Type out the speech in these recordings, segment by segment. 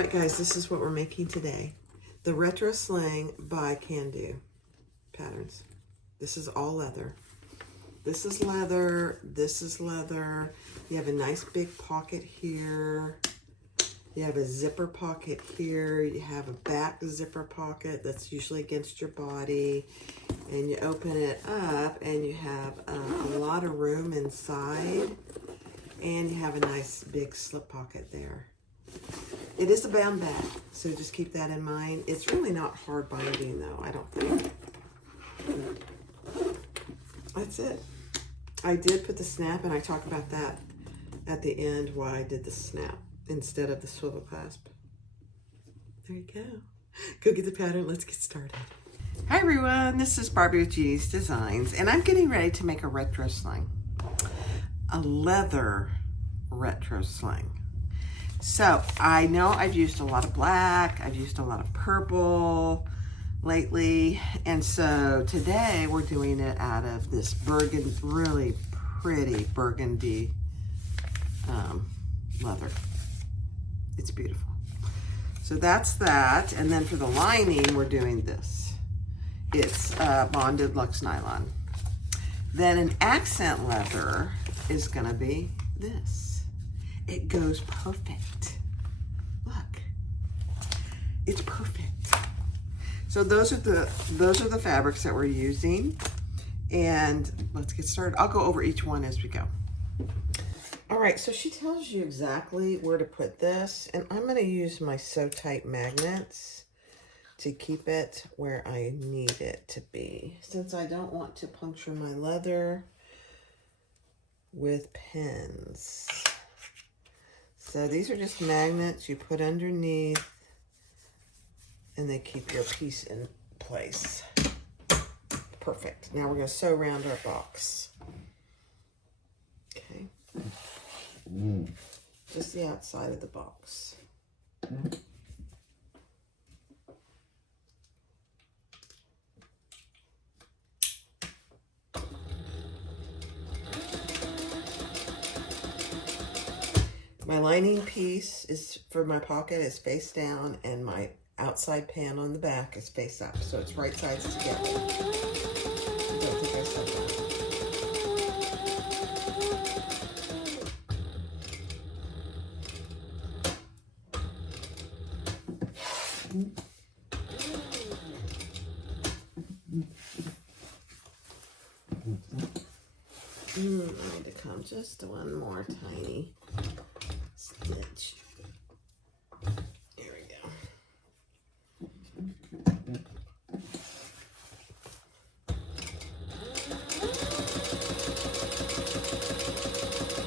right, guys, this is what we're making today. The Retro Sling by Kandou patterns. This is all leather. This is leather. This is leather. You have a nice big pocket here. You have a zipper pocket here. You have a back zipper pocket that's usually against your body. And you open it up and you have a lot of room inside. And you have a nice big slip pocket there. It is a bound bag, so just keep that in mind. It's really not hard binding though, I don't think. That's it. I did put the snap, and I talk about that at the end, why I did the snap instead of the swivel clasp. There you go. Go get the pattern. Let's get started. Hi everyone, this is Barbie with Jeannie's Designs, and I'm getting ready to make a retro sling. A leather retro sling. So I know I've used a lot of black, I've used a lot of purple lately, and so today we're doing it out of this burgundy, really pretty burgundy leather. It's beautiful. So that's that, and then for the lining we're doing this. It's bonded luxe nylon. Then an accent leather is gonna be this. It goes perfect. Look, it's perfect. So those are the fabrics that we're using, and let's get started. I'll go over each one as we go. All right, so she tells you exactly where to put this, and I'm going to use my Sew Tight magnets to keep it where I need it to be, since I don't want to puncture my leather with pins. So these are just magnets you put underneath, and they keep your piece in place. Perfect. Now we're going to sew around our box. Okay. Just the outside of the box. My lining piece is for my pocket is face down, and my outside panel in the back is face up, so it's right sides together. I don't think I said that. I need to come just one more tiny stitch. There we go.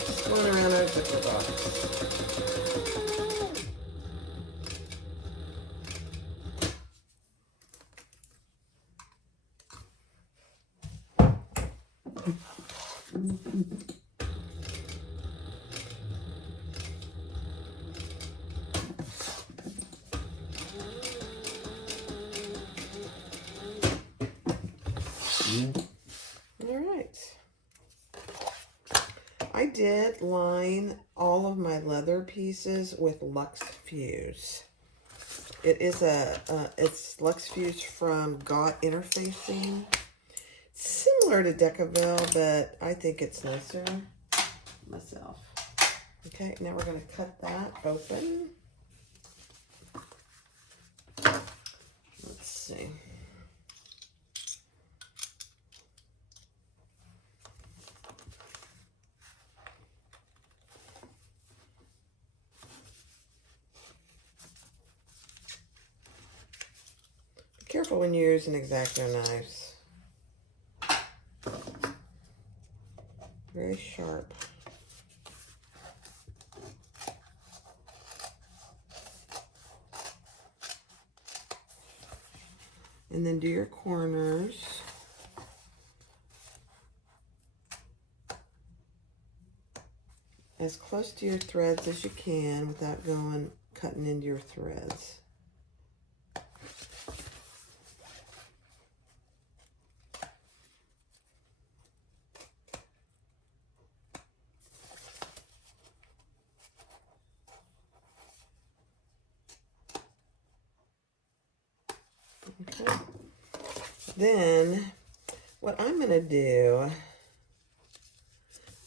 Just going around our zipper box. All right. I did line all of my leather pieces with Luxe Fuse. It is it's Luxe Fuse from Got Interfacing. Similar to Decaville, but I think it's nicer myself. Okay, now we're going to cut that open. Let's see. Be careful when you're using X-Acto knives. Very sharp. And then do your corners. As close to your threads as you can without cutting into your threads. Okay. Then what I'm going to do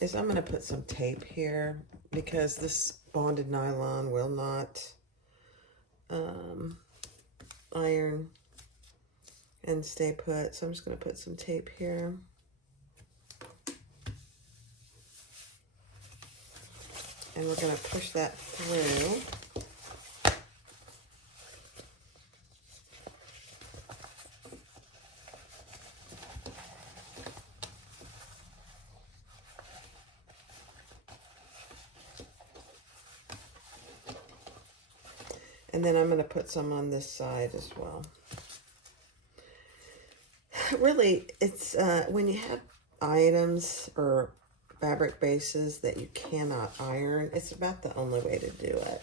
is I'm going to put some tape here because this bonded nylon will not iron and stay put. So I'm just going to put some tape here. And we're going to push that through. And then I'm going to put some on this side as well. Really, it's when you have items or fabric bases that you cannot iron, it's about the only way to do it.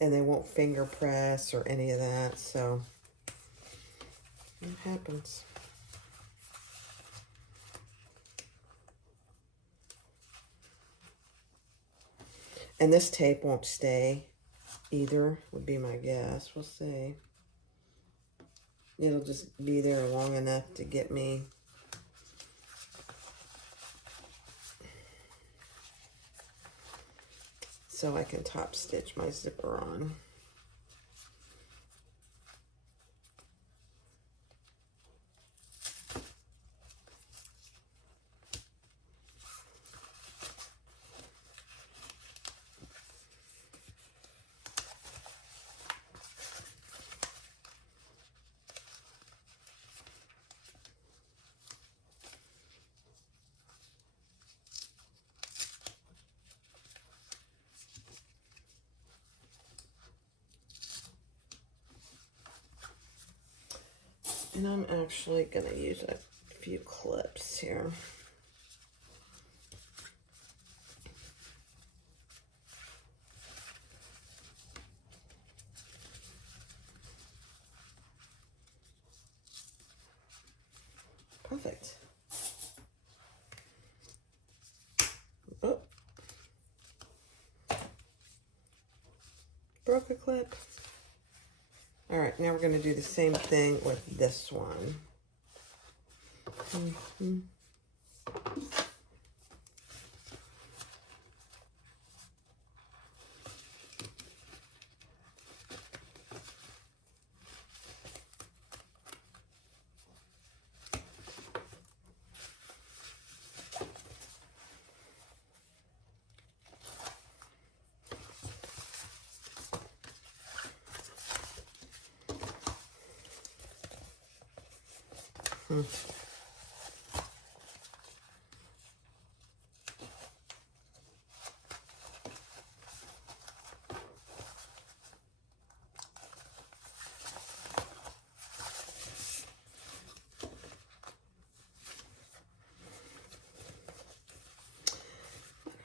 And they won't finger press or any of that, so it happens. And this tape won't stay either, would be my guess. We'll see. It'll just be there long enough to get me so I can top stitch my zipper on. And I'm actually going to use a few clips here. Perfect. Oh. Broke a clip. All right, now we're going to do the same thing with this one.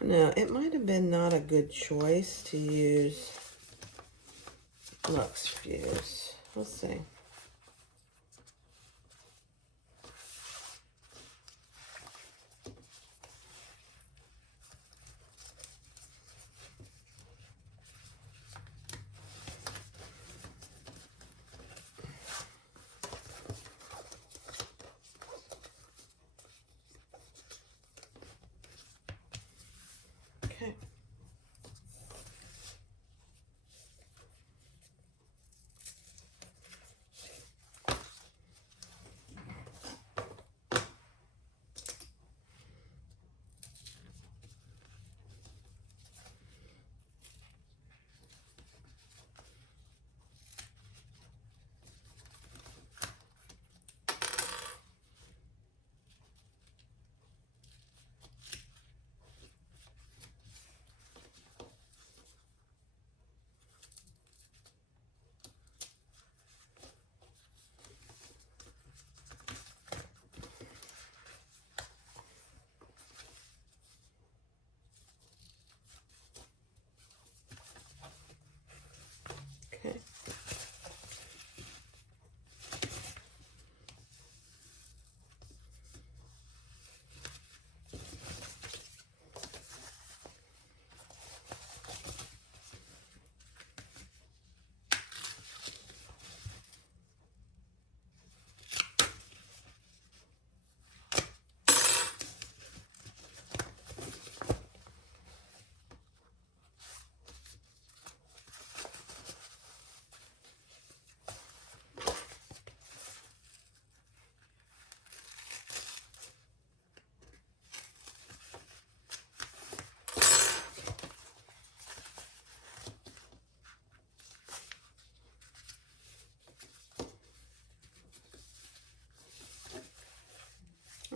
Now, it might have been not a good choice to use Lux Fuse. Let's see. Okay.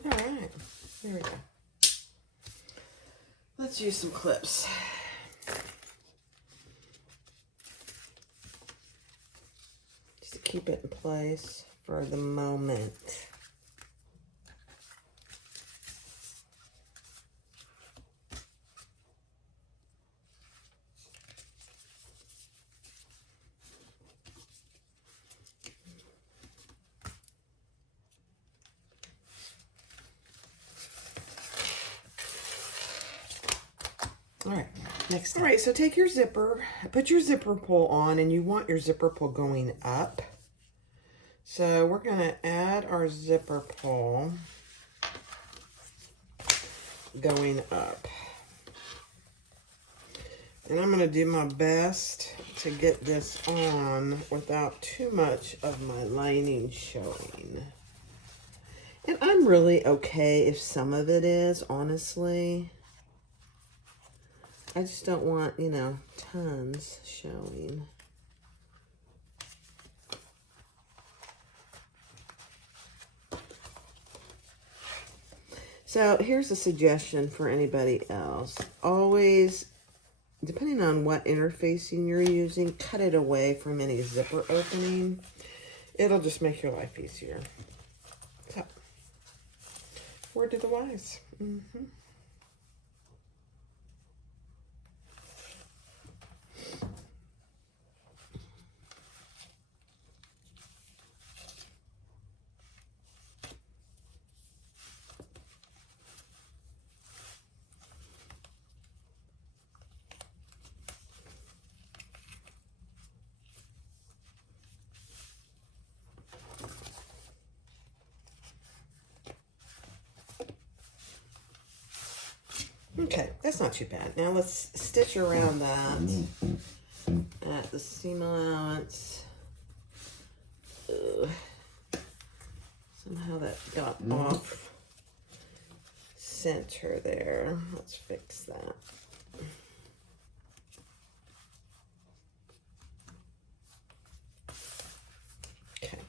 All right, there we go. Let's use some clips. Just to keep it in place for the moment. All right, next step. All right, so take your zipper, put your zipper pull on, and you want your zipper pull going up. So we're gonna add our zipper pull going up. And I'm gonna do my best to get this on without too much of my lining showing. And I'm really okay if some of it is, honestly. I just don't want, you know, tons showing. So here's a suggestion for anybody else. Always, depending on what interfacing you're using, cut it away from any zipper opening. It'll just make your life easier. So, word to the wise. Mm-hmm. Okay, that's not too bad. Now let's stitch around that at the seam allowance. Ugh. Somehow that got off center there. Let's fix that. Okay.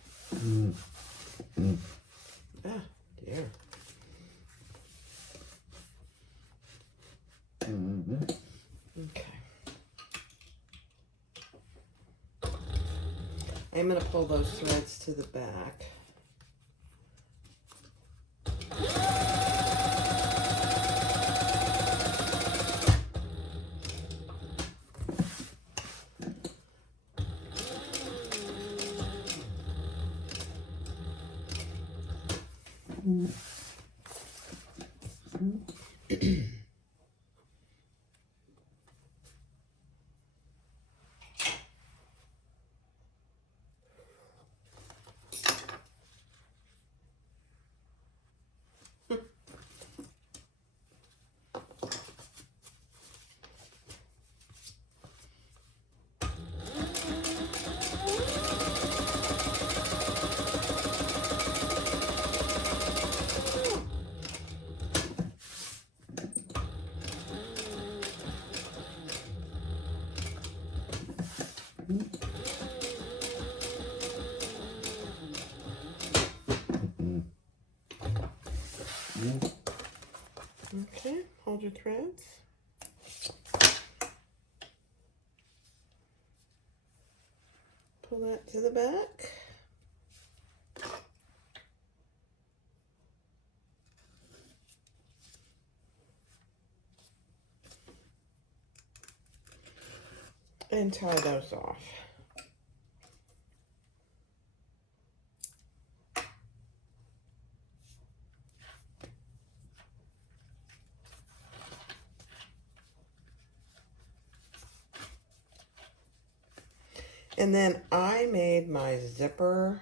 Ah, dear. Okay. I'm going to pull those threads to the back. Okay, hold your threads. Pull that to the back. And tie those off. And then I made my zipper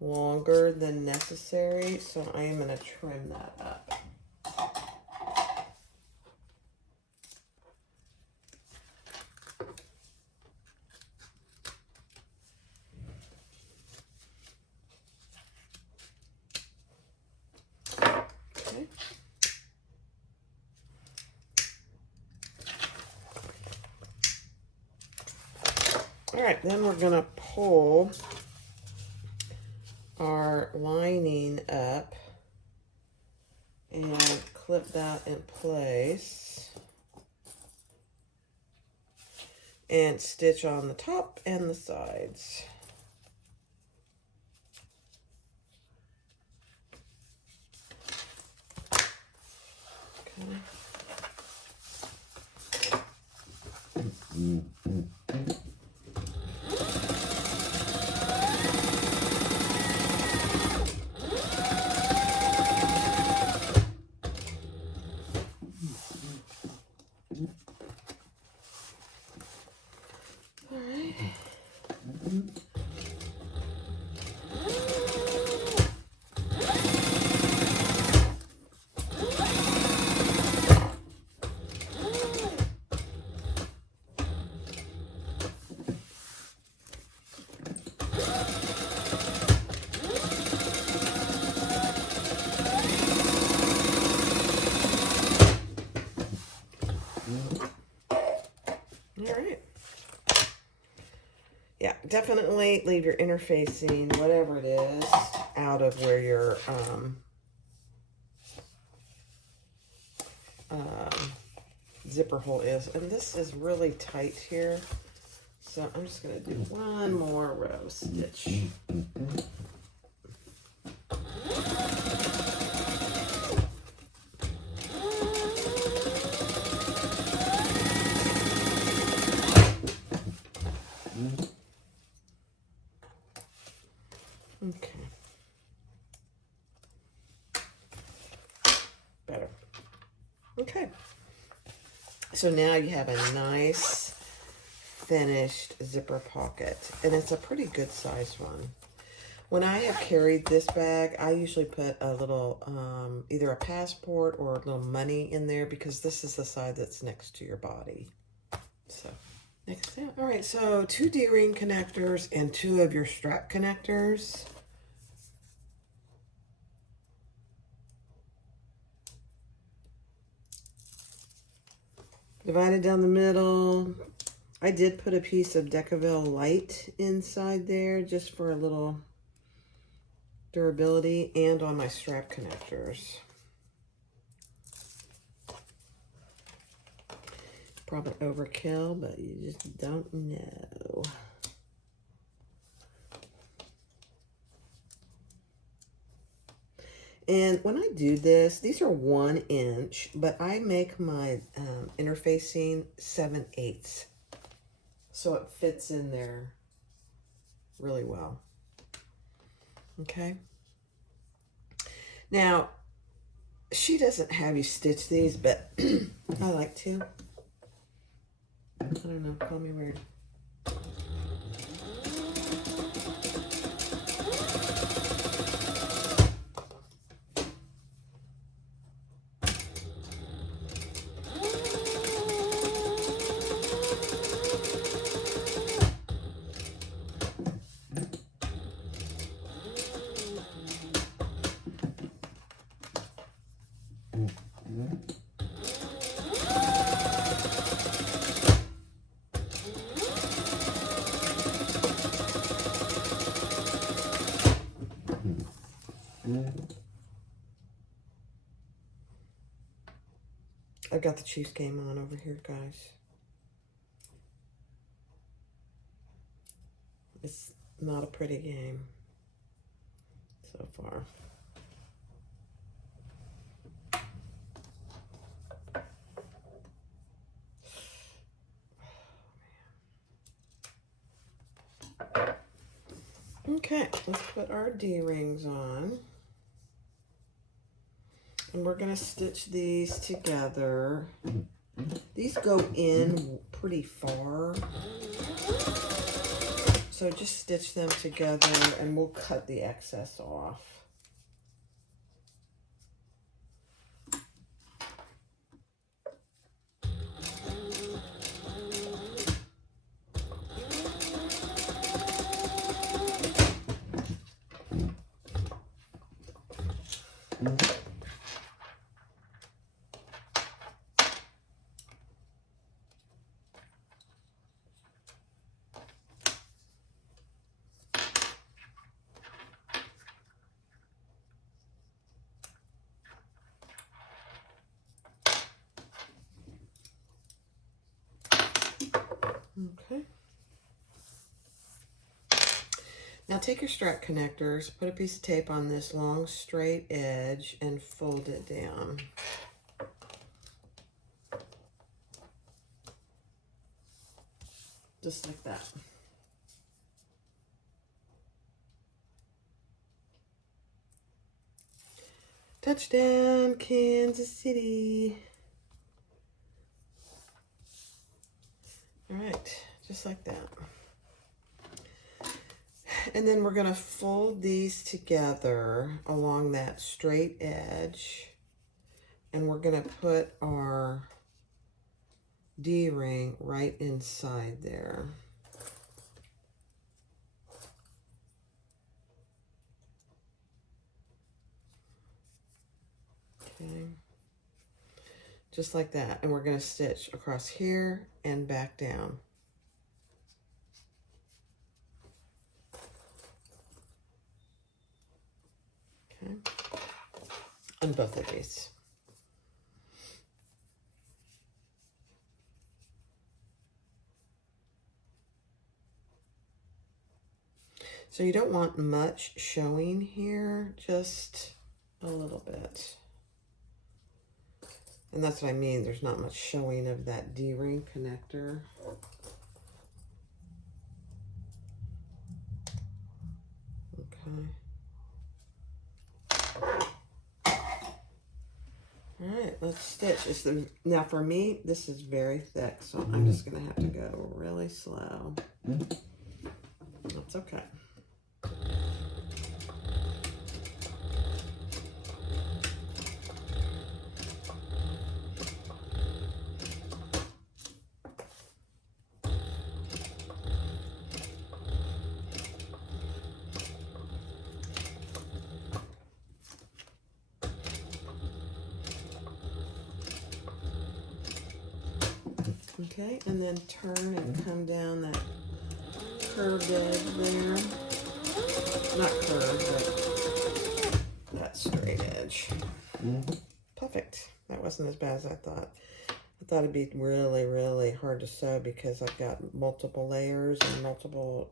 longer than necessary, so I am going to trim that up. Okay. All right, then we're going to pull our lining up and clip that in place and stitch on the top and the sides. Okay. All right. Yeah, definitely leave your interfacing, whatever it is, out of where your zipper hole is. And this is really tight here, so I'm just going to do one more row stitch. Okay. Better. Okay. So now you have a nice finished zipper pocket, and it's a pretty good sized one. When I have carried this bag, I usually put a little, either a passport or a little money in there, because this is the side that's next to your body. So, next step. All right, so 2 D-ring connectors and 2 of your strap connectors. Divided down the middle. I did put a piece of Decaville Light inside there just for a little durability, and on my strap connectors. Probably overkill, but you just don't know. And when I do this, these are 1 inch, but I make my interfacing 7/8, so it fits in there really well. Okay. Now, she doesn't have you stitch these, but I like to. I don't know, call me weird. I've got the Chiefs game on over here, guys. It's not a pretty game so far. Okay, let's put our D-rings on. And we're going to stitch these together. These go in pretty far, so just stitch them together and we'll cut the excess off. Okay. Now take your strap connectors, put a piece of tape on this long straight edge and fold it down. Just like that. Touchdown, Kansas City. All right, just like that. And then we're going to fold these together along that straight edge. And we're going to put our D-ring right inside there. Okay. Just like that. And we're going to stitch across here and back down. Okay. On both of these. So you don't want much showing here, just a little bit. And that's what I mean, there's not much showing of that D-ring connector. Okay. All right, let's stitch. Now for me, this is very thick, so I'm just gonna have to go really slow. That's okay. Okay, and then turn and come down that curved edge there. Not curved, but that straight edge. Perfect. That wasn't as bad as I thought. I thought it'd be really, really hard to sew because I've got multiple layers and multiple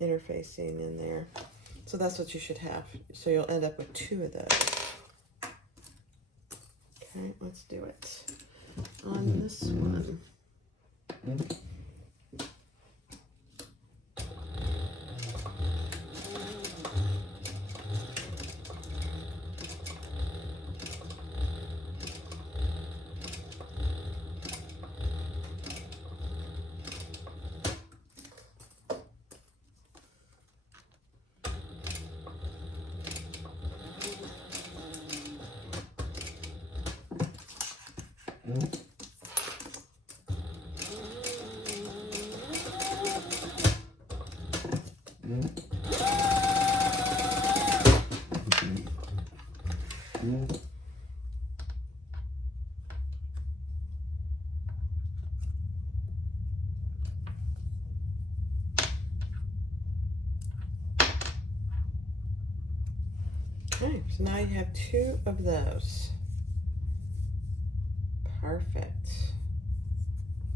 interfacing in there. So that's what you should have. So you'll end up with 2 of those. Okay, let's do it on this one. Okay, so now you have 2 of those. Perfect.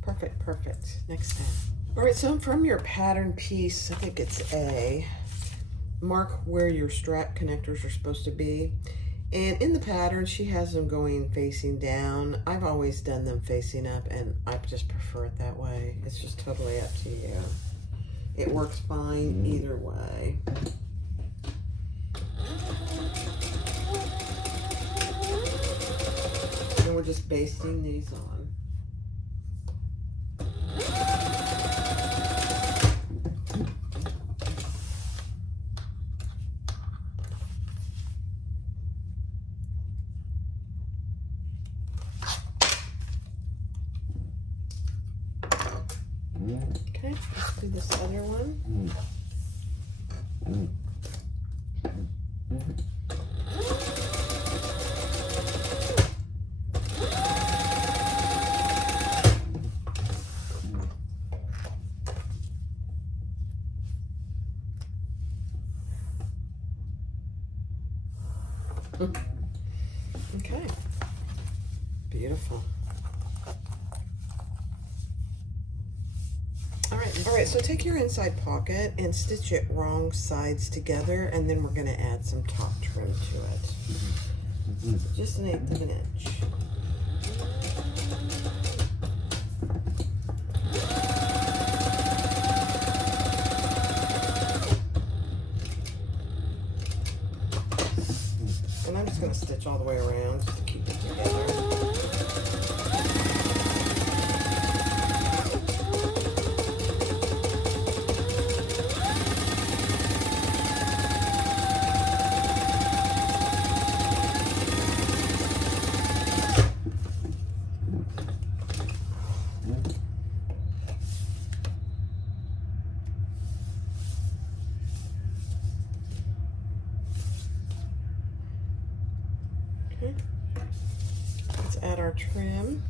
Perfect, perfect. Next step. All right, so from your pattern piece, I think it's A, mark where your strap connectors are supposed to be. And in the pattern, she has them going facing down. I've always done them facing up, and I just prefer it that way. It's just totally up to you. It works fine either way. And we're just basting these on. Okay, let's do this other one. Okay, beautiful. All right, so take your inside pocket and stitch it wrong sides together, and then we're gonna add some top trim to it. So just 1/8 of an inch. And I'm just gonna stitch all the way around just to keep it together. Okay. Let's add our trim.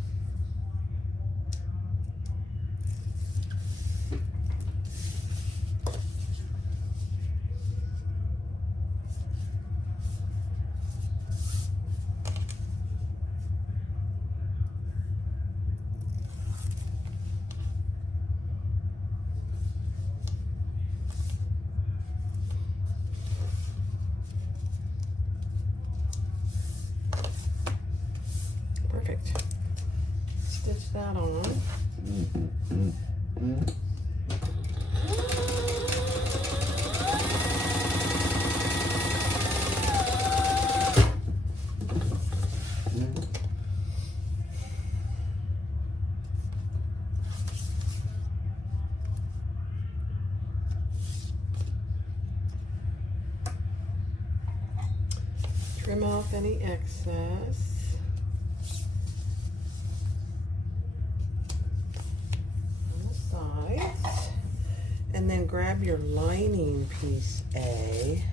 Perfect. Stitch that on. Trim off any excess. And then grab your lining piece A.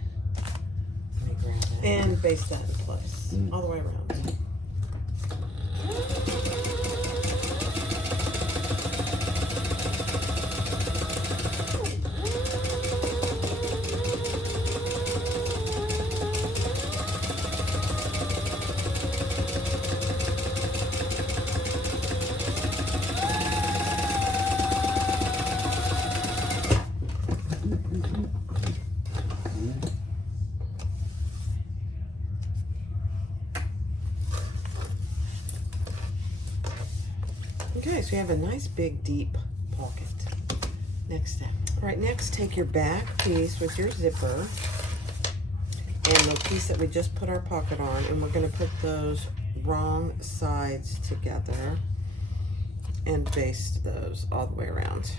Let me grab that. And baste that in place all the way around. Okay, so you have a nice big deep pocket. Next step. All right, next take your back piece with your zipper and the piece that we just put our pocket on, and we're gonna put those wrong sides together and baste those all the way around.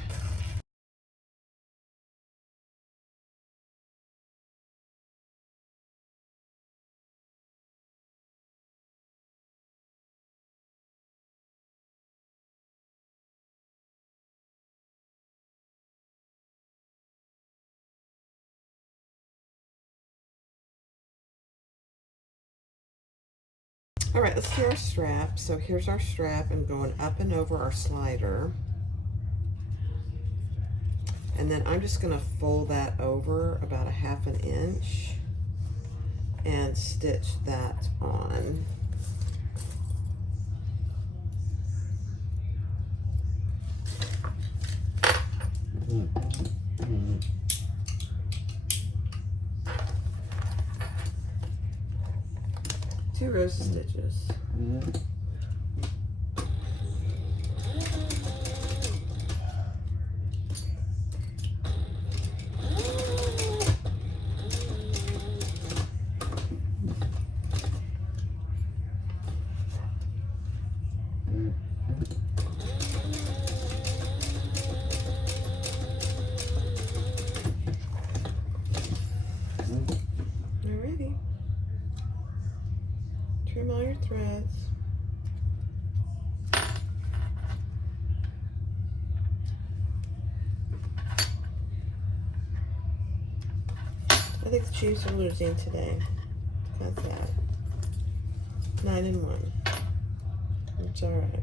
All right, let's do our strap. So here's our strap and going up and over our slider. And then I'm just gonna fold that over about 1/2 inch and stitch that on. Two rows of stitches. Alrighty. Trim all your threads. I think the Chiefs are losing today. That's that. 9-1. It's all right.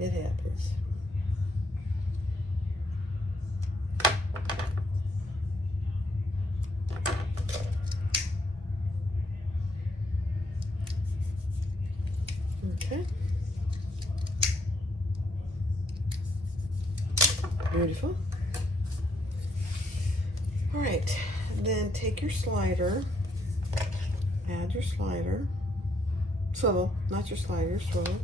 It happens. Beautiful. All right, then take your slider, add your slider, swivel, not your slider, swivel,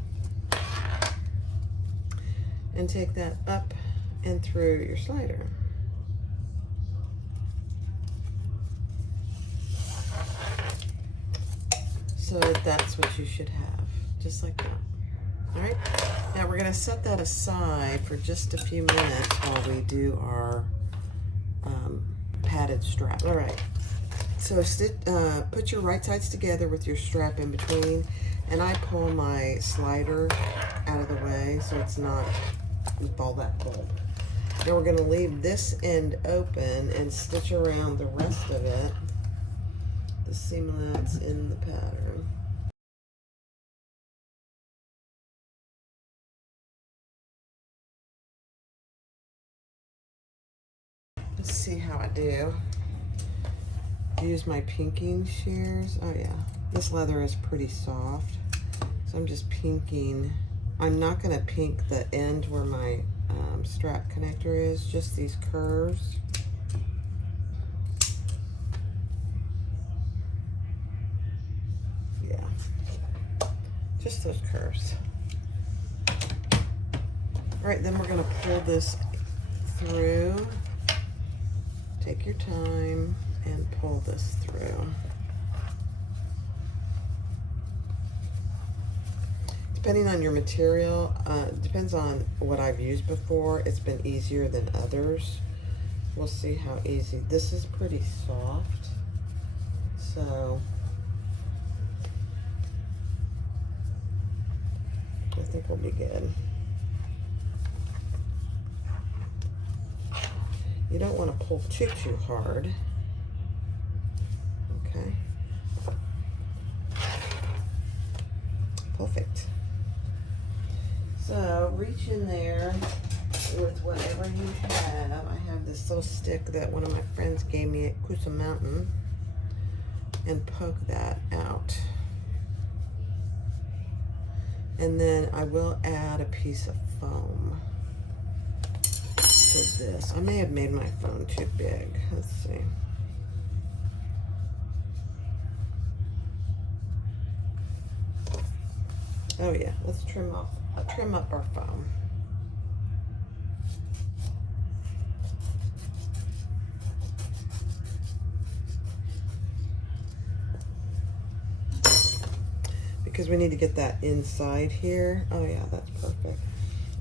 and take that up and through your slider. So that's what you should have, just like that. All right, now we're gonna set that aside for just a few minutes while we do our padded strap. All right, so put your right sides together with your strap in between, and I pull my slider out of the way so it's not with all that bulb. Now we're gonna leave this end open and stitch around the rest of it, the seamless in the pattern. Let's see how I do. Use my pinking shears. Oh yeah, this leather is pretty soft, so I'm just pinking. I'm not gonna pink the end where my strap connector is, just these curves. Yeah, just those curves. All right, then we're gonna pull this through. Take your time and pull this through. Depending on your material, depends on what I've used before. It's been easier than others. We'll see how easy. This is pretty soft, so I think we'll be good. You don't want to pull too hard. Okay. Perfect. So reach in there with whatever you have. I have this little stick that one of my friends gave me at Gusset Mountain, and poke that out. And then I will add a piece of foam to this. I may have made my foam too big. Let's see. Oh yeah, let's trim up our foam. Because we need to get that inside here. Oh yeah, that's perfect.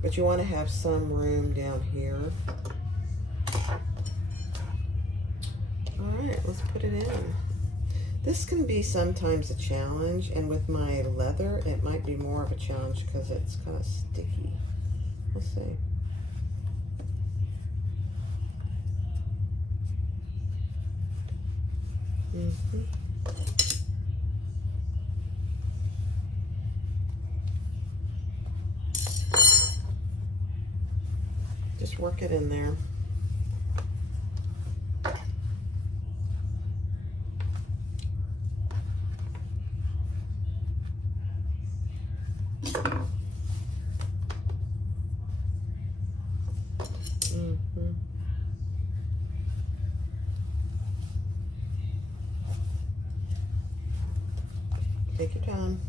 But you want to have some room down here. All right, let's put it in. This can be sometimes a challenge, and with my leather, it might be more of a challenge because it's kind of sticky. We'll see. Just work it in there. Take your time.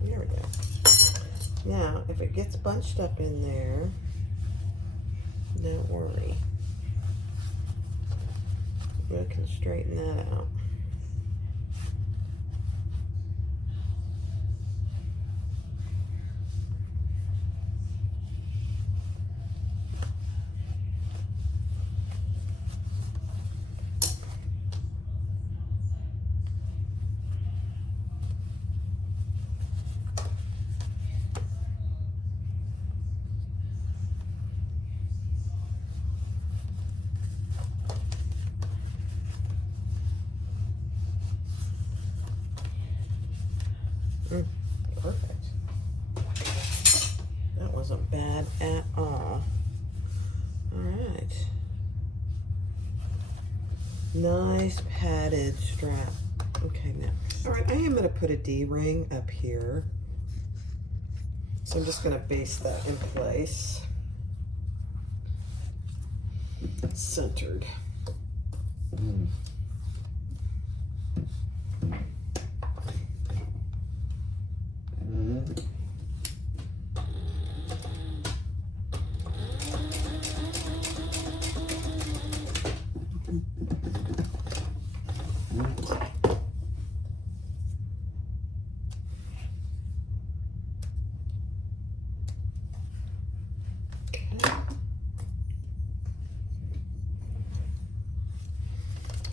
There we go. Now, if it gets bunched up in there, don't worry. We can straighten that out. Perfect. That wasn't bad at all. All right. Nice padded strap. Okay, now. All right, I am going to put a D-ring up here. So I'm just going to base that in place. Centered.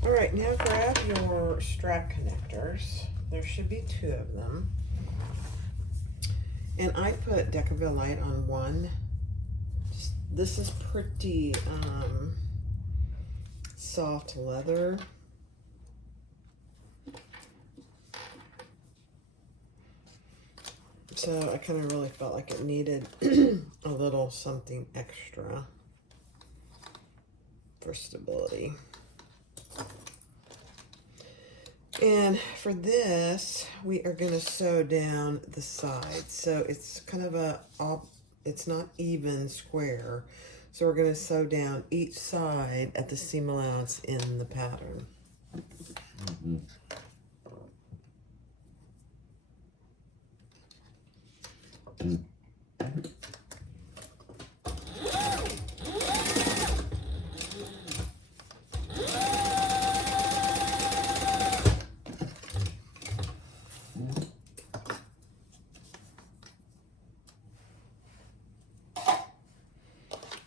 All right, now grab your strap connectors. There should be 2 of them. And I put Decaville Light on one. This is pretty soft leather. So I kind of really felt like it needed a little something extra for stability. And for this, we are going to sew down the sides. So it's kind of it's not even square. So we're going to sew down each side at the seam allowance in the pattern.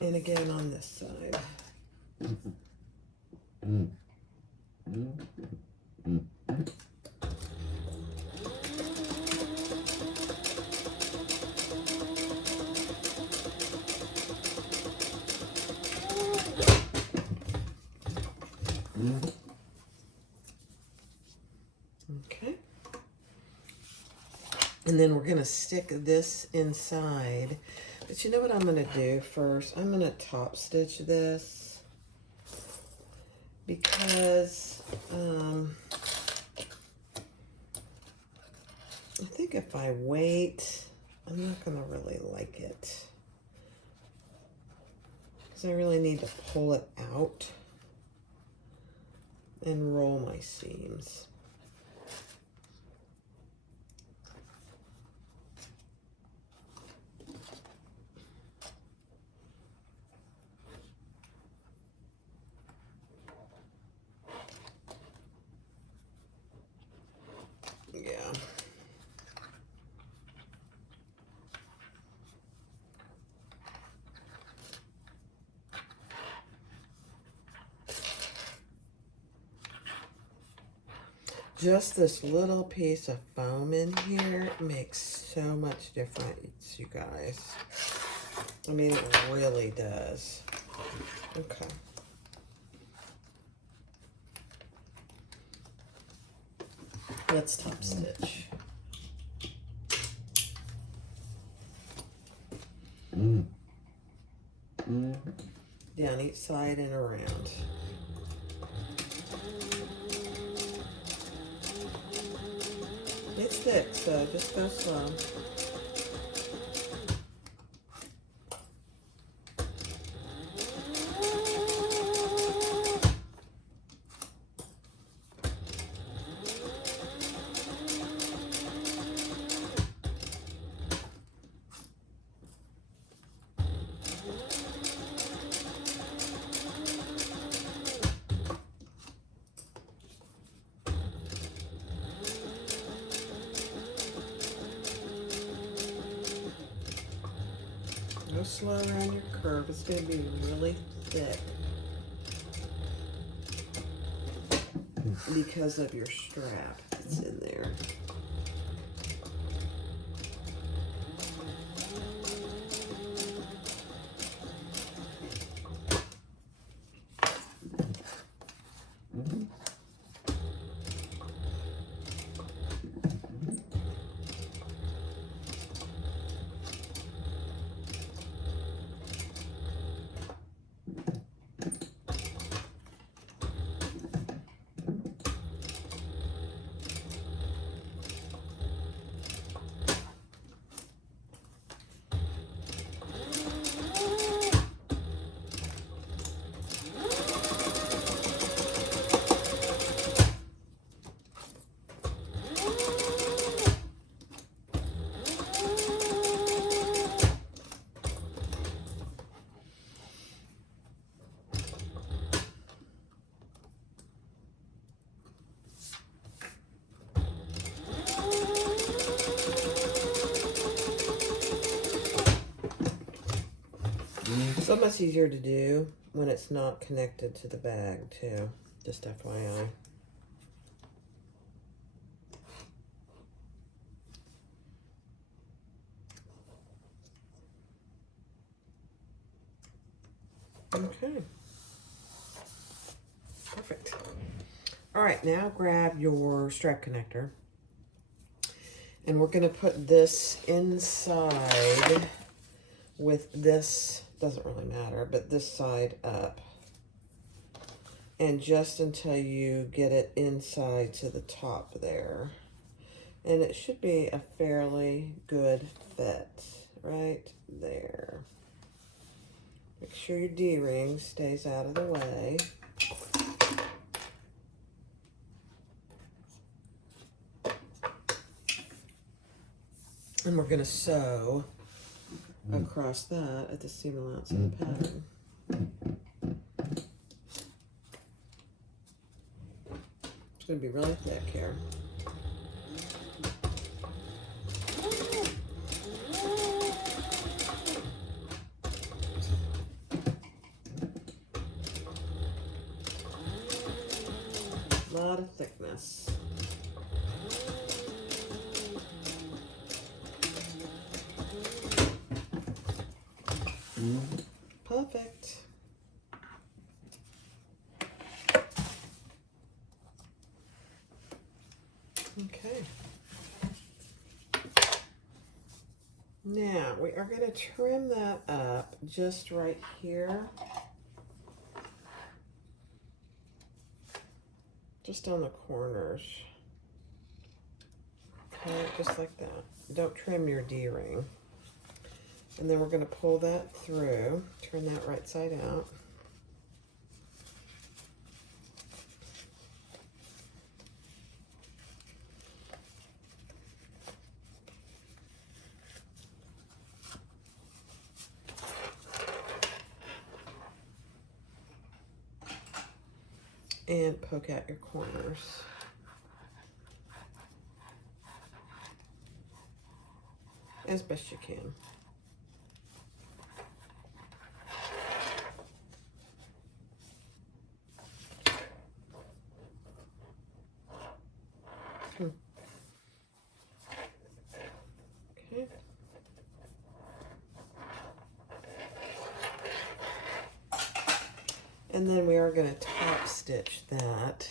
And again on this side. Okay. And then we're going to stick this inside. But you know what I'm going to do first? I'm going to top stitch this because I think if I wait, I'm not going to really like it. Because I really need to pull it out and roll my seams. Yeah. Just this little piece of foam in here makes so much difference, you guys. I mean, it really does. Okay. Let's top stitch. Down each side and around. It's thick, so just go slow. Go slow around your curve. It's going to be really thick because of your strap that's in there. So much easier to do when it's not connected to the bag too, just FYI. Okay. Perfect. All right, now grab your strap connector. And we're going to put this inside with this, doesn't really matter, but this side up. And just until you get it inside to the top there. And it should be a fairly good fit right there. Make sure your D-ring stays out of the way. And we're going to sew across that at the seam allowance of the pattern. It's going to be really thick here. A lot of thickness. Perfect. Okay. Now we are going to trim that up just right here. Just on the corners. Okay, just like that. Don't trim your D-ring. And then we're going to pull that through, turn that right side out. And poke out your corners. As best you can. Okay. And then we are going to top stitch that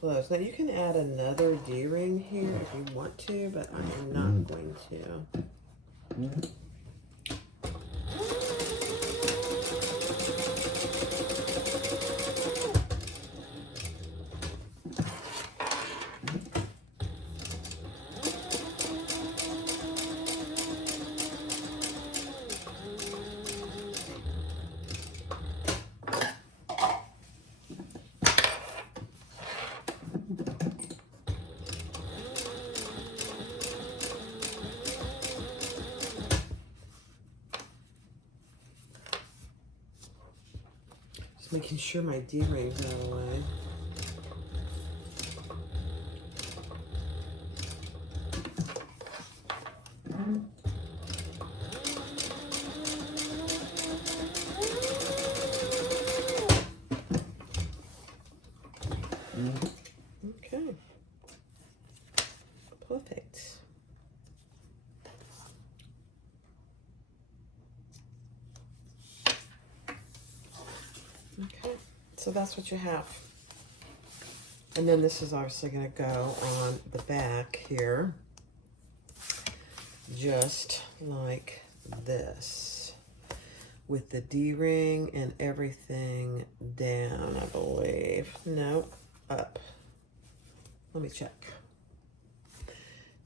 close. Now you can add another D-ring here if you want to, but I am not going to. Just making sure my D-ring's out of the way. Okay. Perfect. Okay, so that's what you have. And then this is obviously going to go on the back here, just like this, with the D-ring and everything down, I believe. No, up. Let me check.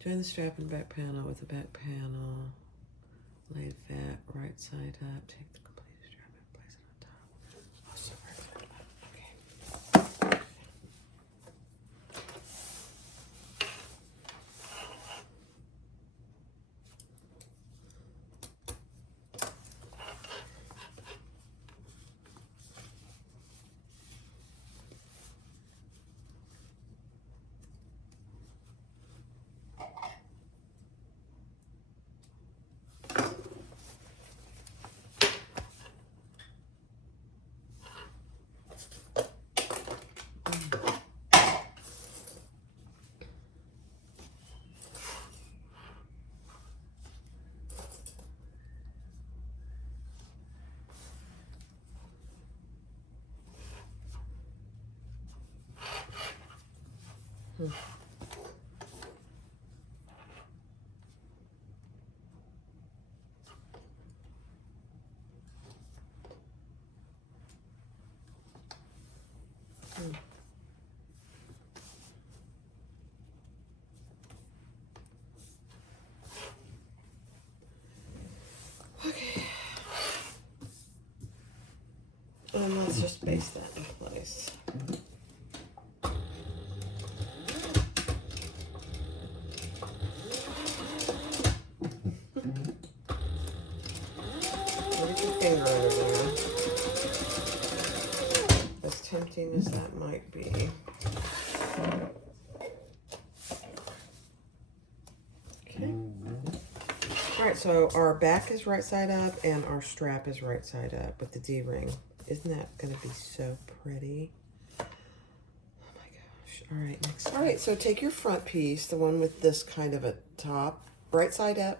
Join the strap and back panel with the back panel. Lay that right side up. Take the completed strap and place it on top. Oh, sorry. Okay. let's just baste that in place. Get your finger over there. As tempting as that might be. Okay. All right, so our back is right side up and our strap is right side up with the D-ring. Isn't that gonna be so pretty? Oh my gosh. All right, next. All right, so take your front piece, the one with this kind of a top, right side up.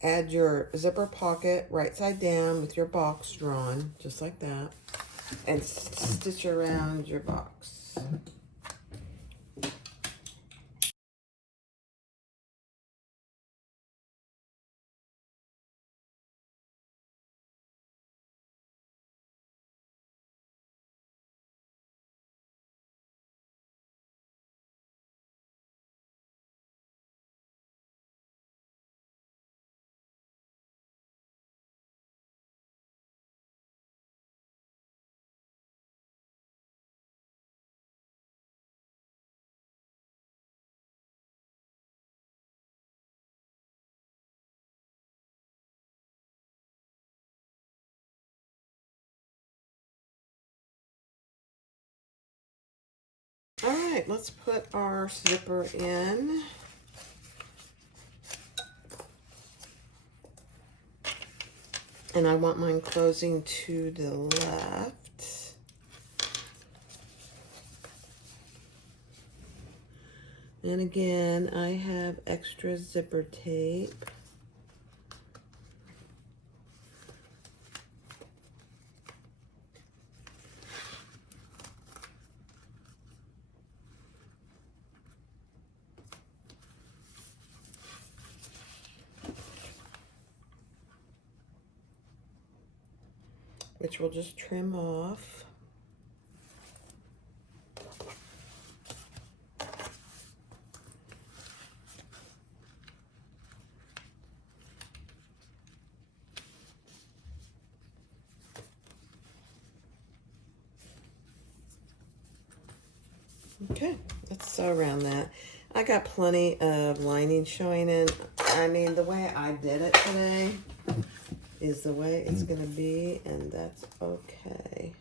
Add your zipper pocket right side down with your box drawn, just like that. And stitch around your box. All right, let's put our zipper in. And I want mine closing to the left. And again, I have extra zipper tape. Which we'll just trim off. Okay, let's sew around that. I got plenty of lining showing in. I mean, the way I did it today is the way it's gonna be, and that's okay.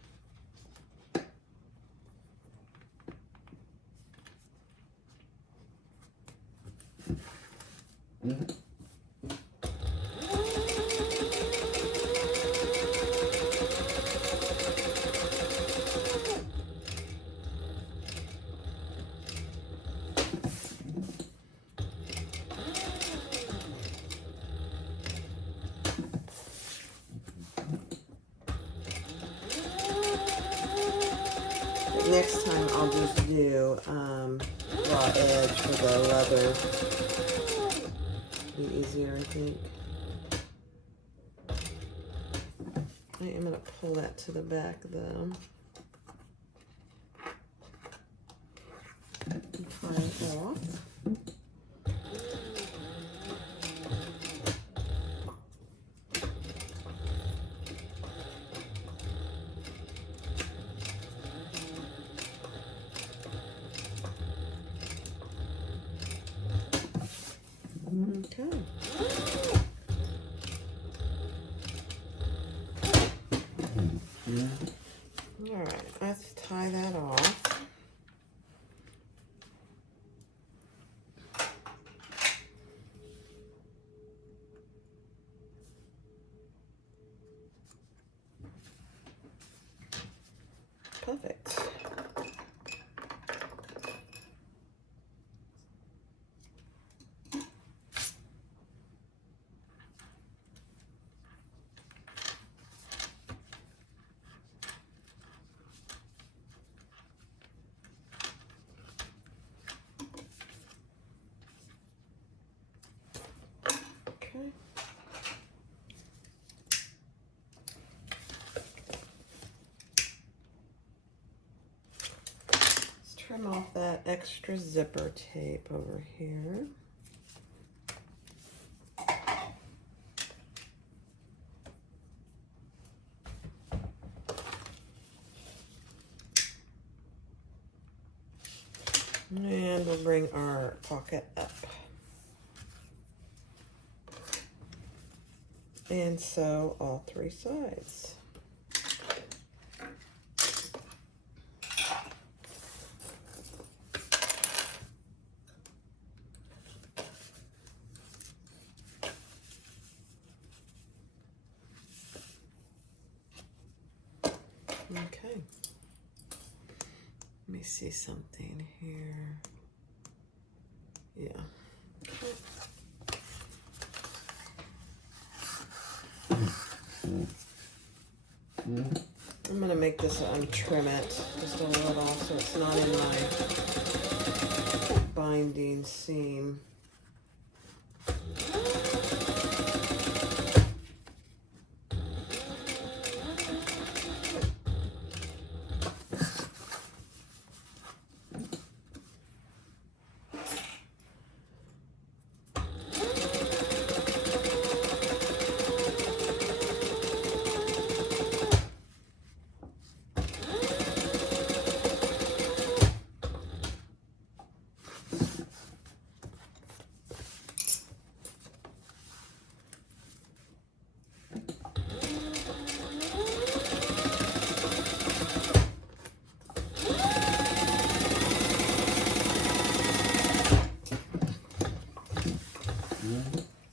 Next time I'll just do raw edge for the leather. Be easier, I think. I am going to pull that to the back though. And tie it off. Okay. All right, let's tie that off. Perfect. Okay. Let's trim off that extra zipper tape over here. we'll bring our pocket up. And sew all 3 sides. Okay. Let me see something here. Yeah. Okay. I'm going to make this, trim it just a little so it's not in my binding seam.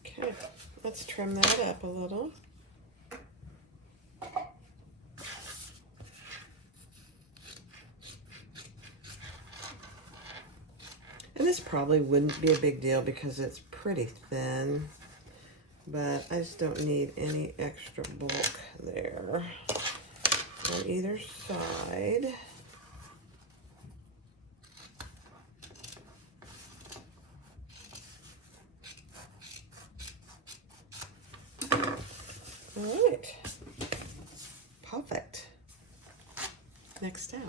Okay, let's trim that up a little. And this probably wouldn't be a big deal because it's pretty thin, but I just don't need any extra bulk there on either side. All right, perfect. Next step.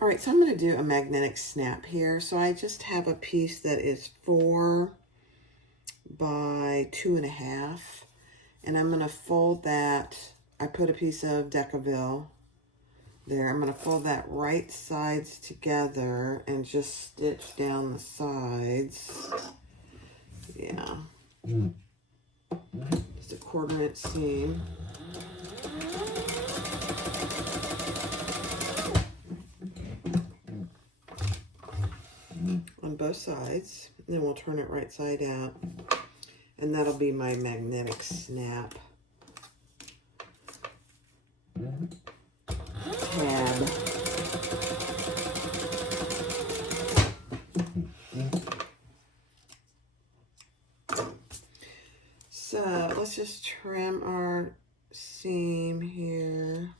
All right, so I'm going to do a magnetic snap here. So I just have a piece that is 4 by 2.5, and I'm going to fold that. I put a piece of Decaville there. I'm going to fold that right sides together and just stitch down the sides. Yeah. Just a 1/4 inch seam. On both sides. Then we'll turn it right side out. And that'll be my magnetic snap tab. So let's just trim our seam here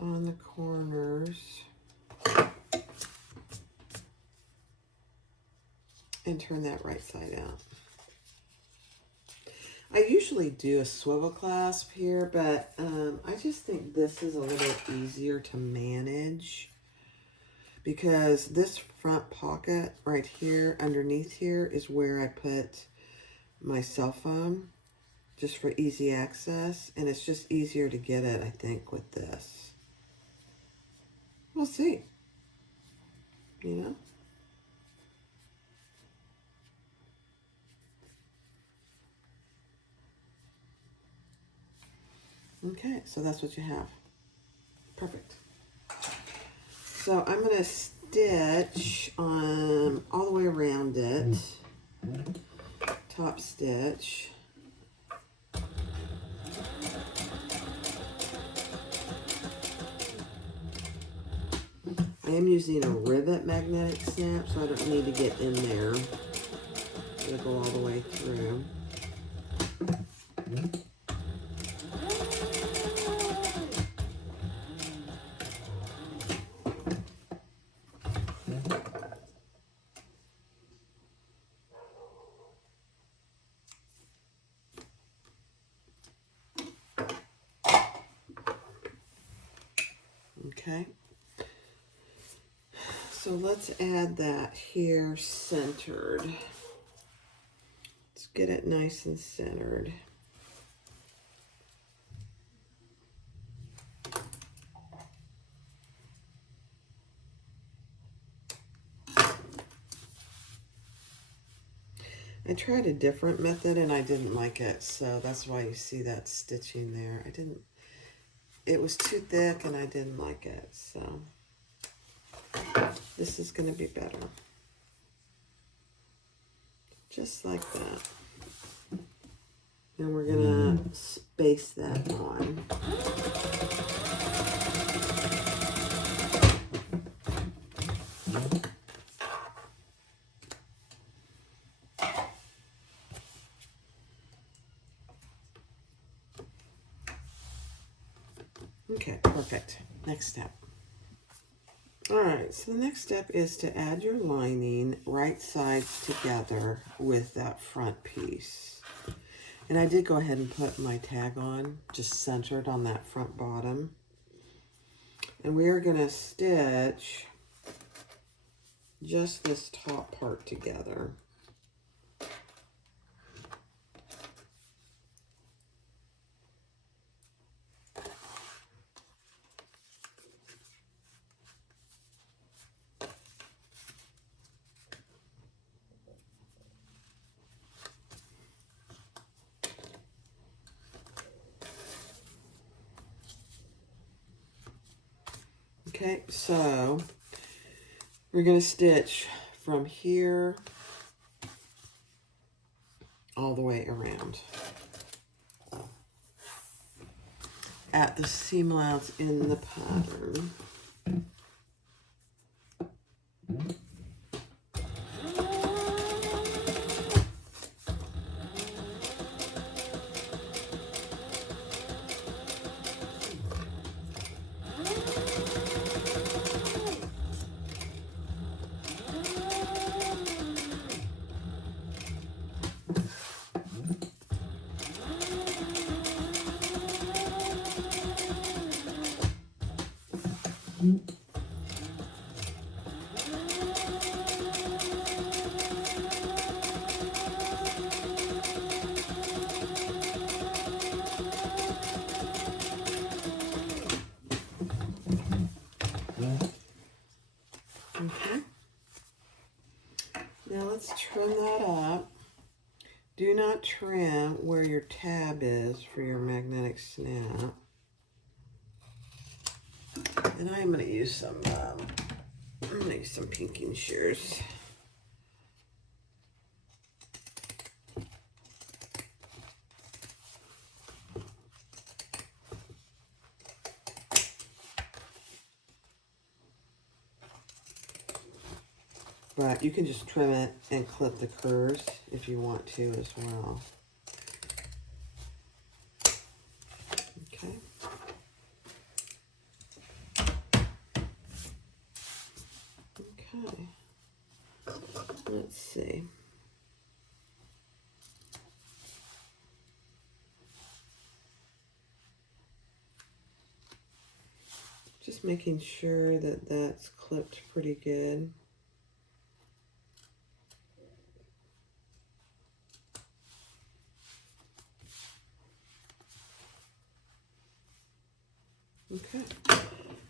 on the corners and turn that right side out. I usually do a swivel clasp here, but I just think this is a little easier to manage because this front pocket right here underneath here is where I put my cell phone just for easy access, and it's just easier to get it, I think, with this. We'll see, you know? Okay, so that's what you have. Perfect. So I'm going to stitch all the way around it. Top stitch. I am using a rivet magnetic snap, so I don't need to get in there. It'll go all the way through. Okay, so let's add that here centered. Let's get it nice and centered. I tried a different method and I didn't like it, so that's why you see that stitching there. It was too thick and I didn't like it, so this is going to be better. Just like that. And we're going to space that on. Okay, perfect. Next step. All right, so the next step is to add your lining right sides together with that front piece. And I did go ahead and put my tag on, just centered on that front bottom. And we are going to stitch just this top part together. Okay, so we're going to stitch from here all the way around at the seam allowance in the pattern. Okay. Now let's trim that up. Do not trim where your tab is for your magnetic snap. And I'm going to use some pinking shears. But you can just trim it and clip the curves if you want to as well. Okay. Okay. Let's see. Just making sure that that's clipped pretty good. Okay,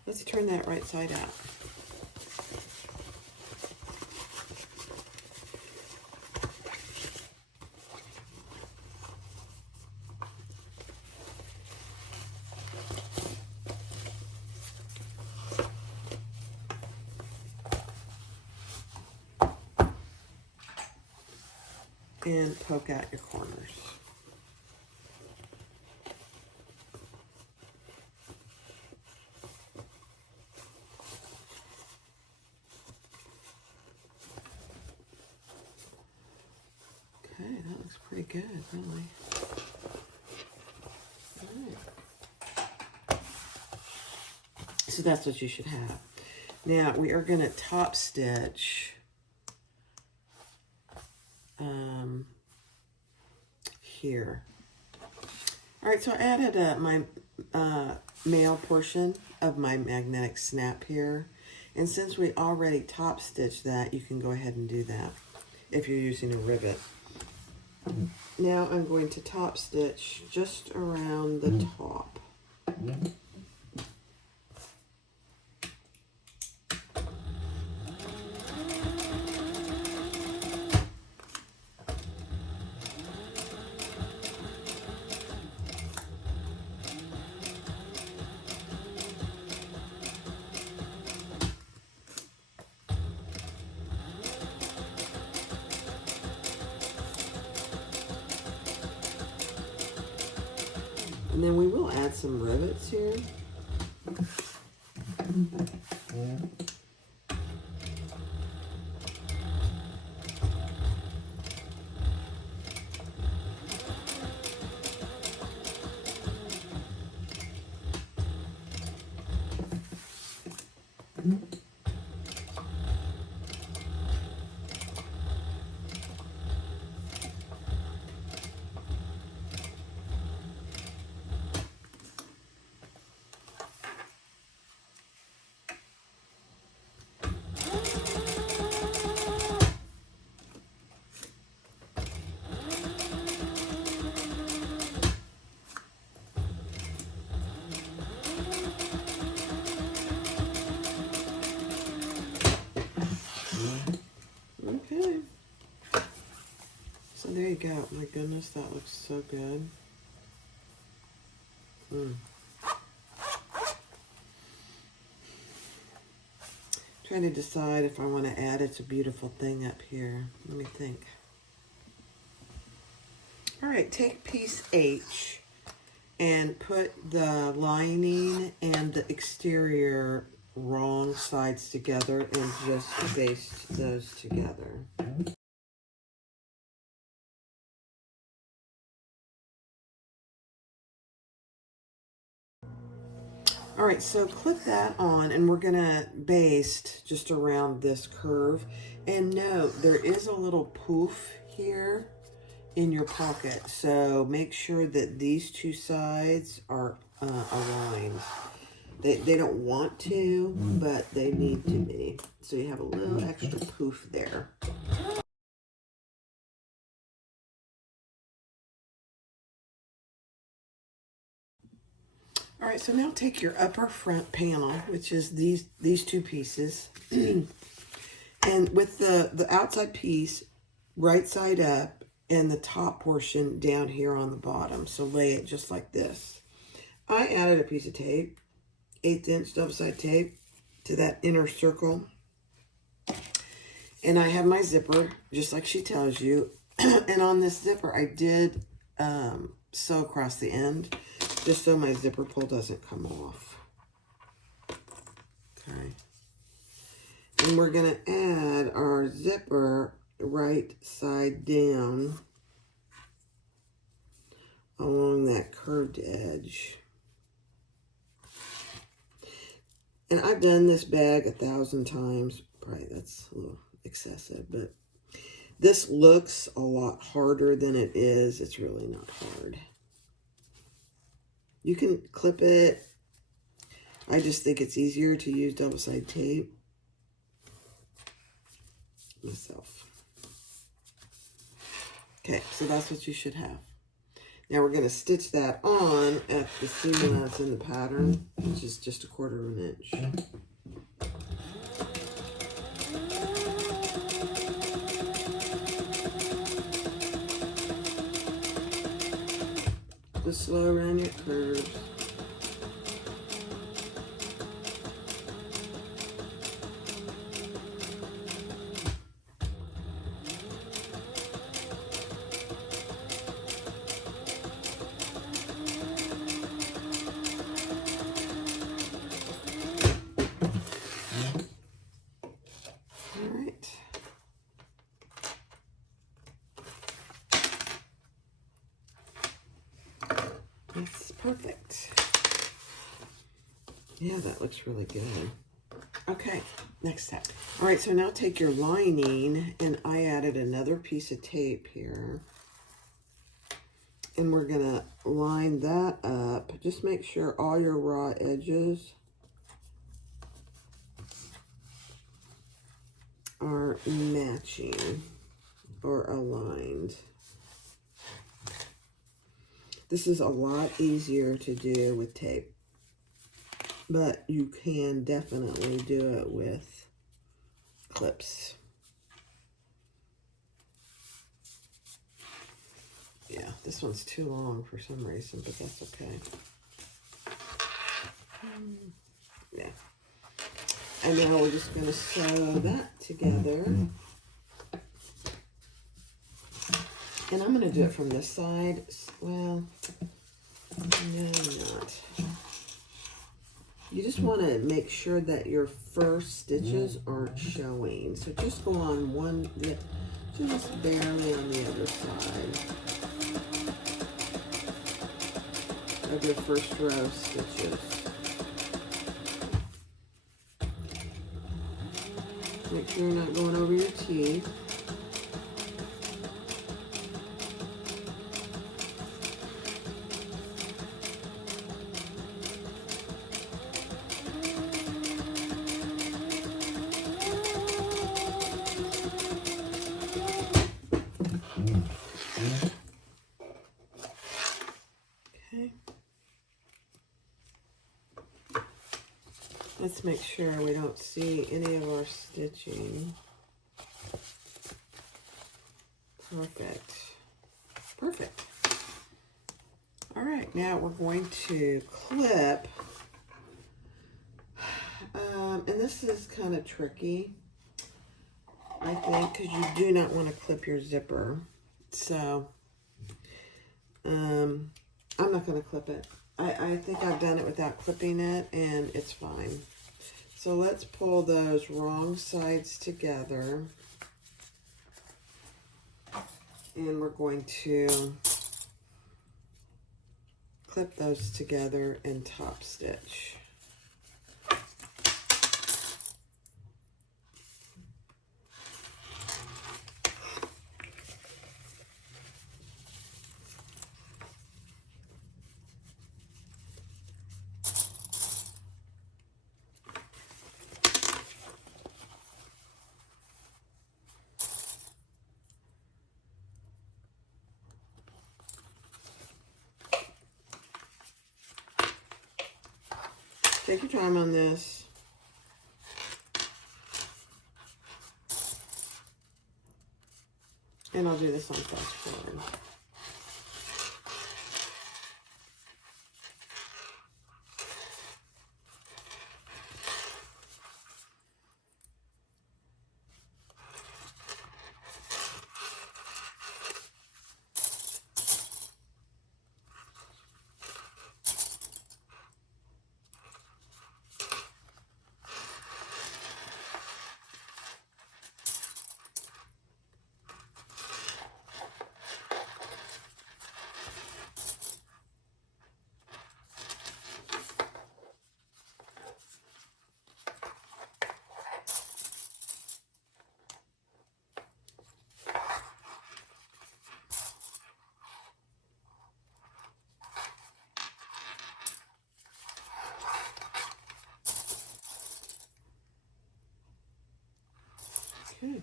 let's turn that right side out. And poke out your corners. Okay, that looks pretty good, really. All right. So that's what you should have. Now we are going to top stitch here. All right, so I added my male portion of my magnetic snap here. And since we already top stitched that, you can go ahead and do that if you're using a rivet. Now I'm going to top stitch just around the top. And then we will add some rivets here. Okay. So there you go. My goodness, that looks so good. Trying to decide if I want to add It's a Beautiful Thing up here. Let me think. All right, take piece H and put the lining and the exterior wrong sides together and just baste those together. All right, so clip that on and we're gonna baste just around this curve. And note, there is a little poof here in your pocket. So make sure that these two sides are aligned. They don't want to, but they need to be. So you have a little extra poof there. All right, so now take your upper front panel, which is these two pieces, and with the outside piece right side up and the top portion down here on the bottom. So lay it just like this. I added a piece of tape, 1/8 inch double side tape, to that inner circle. And I have my zipper, just like she tells you. And on this zipper, I did sew across the end, just so my zipper pull doesn't come off. Okay. And we're going to add our zipper right side down along that curved edge. And I've done this bag 1,000 times. Probably that's a little excessive, but this looks a lot harder than it is. It's really not hard. You can clip it. I just think it's easier to use double-sided tape myself. Okay, so that's what you should have. Now we're going to stitch that on at the seam that's in the pattern, which is just 1/4 inch. Just slow around your curves. That's perfect. Yeah, that looks really good. Okay, next step. All right, so now take your lining, and I added another piece of tape here. And we're gonna line that up. Just make sure all your raw edges are matching or aligned. This is a lot easier to do with tape, but you can definitely do it with clips. Yeah, this one's too long for some reason, but that's okay. Yeah. And now we're just going to sew that together. And I'm going to do it from this side. Well, No, not. You just want to make sure that your first stitches aren't showing. So just go on one, just barely on the other side of your first row of stitches. Make sure you're not going over your teeth. Okay. Let's make sure we don't see any of our stitching. Perfect. Perfect. All right, now we're going to clip. And this is kind of tricky, I think, because you do not want to clip your zipper. So, I'm not going to clip it. I think I've done it without clipping it, and it's fine. So let's pull those wrong sides together. And we're going to clip those together and top stitch. Take your time on this. And I'll do this on fast forward. Okay.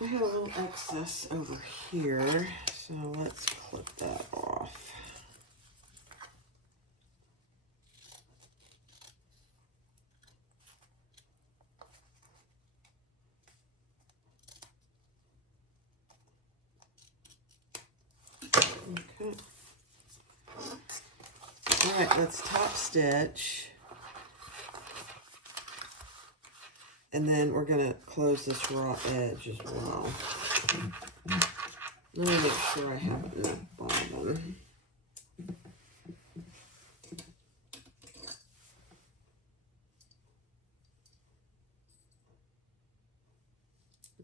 I have a little excess over here, so let's clip that off. Okay. All right, let's top stitch. And then we're going to close this raw edge as well. Let me make sure I have enough bobbin.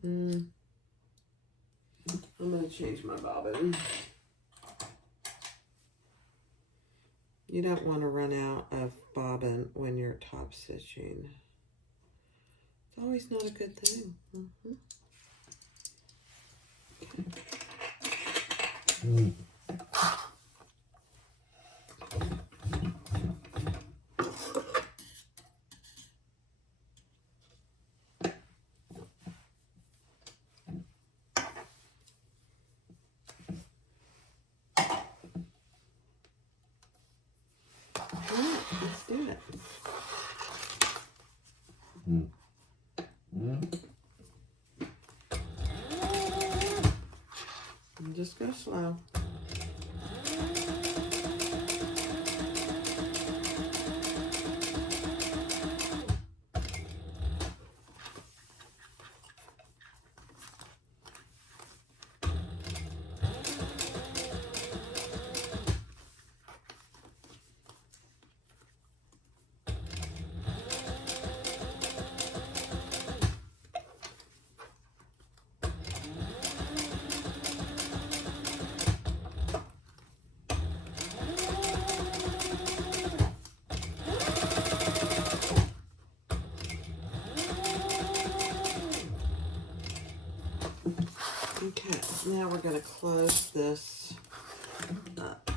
I'm going to change my bobbin. You don't want to run out of bobbin when you're top stitching. It's always not a good thing. Let's do it. And just go slow. Okay, now we're going to close this up.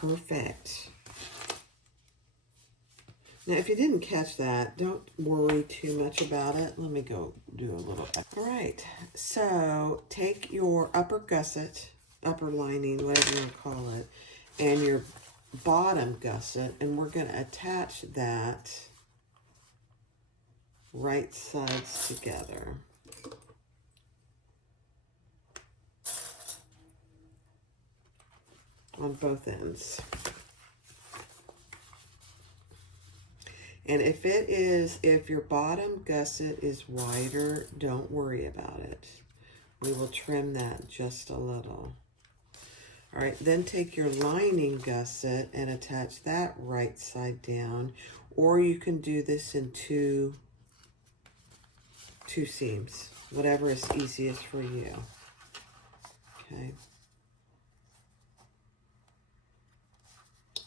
Perfect. Now, if you didn't catch that, don't worry too much about it. Let me go do a little. All right, so take your upper gusset, upper lining, whatever you want to call it, and your bottom gusset, and we're going to attach that right sides together. On both ends. And if your bottom gusset is wider, don't worry about it. We will trim that just a little. All right, then take your lining gusset and attach that right side down, or you can do this in two seams, whatever is easiest for you. Okay.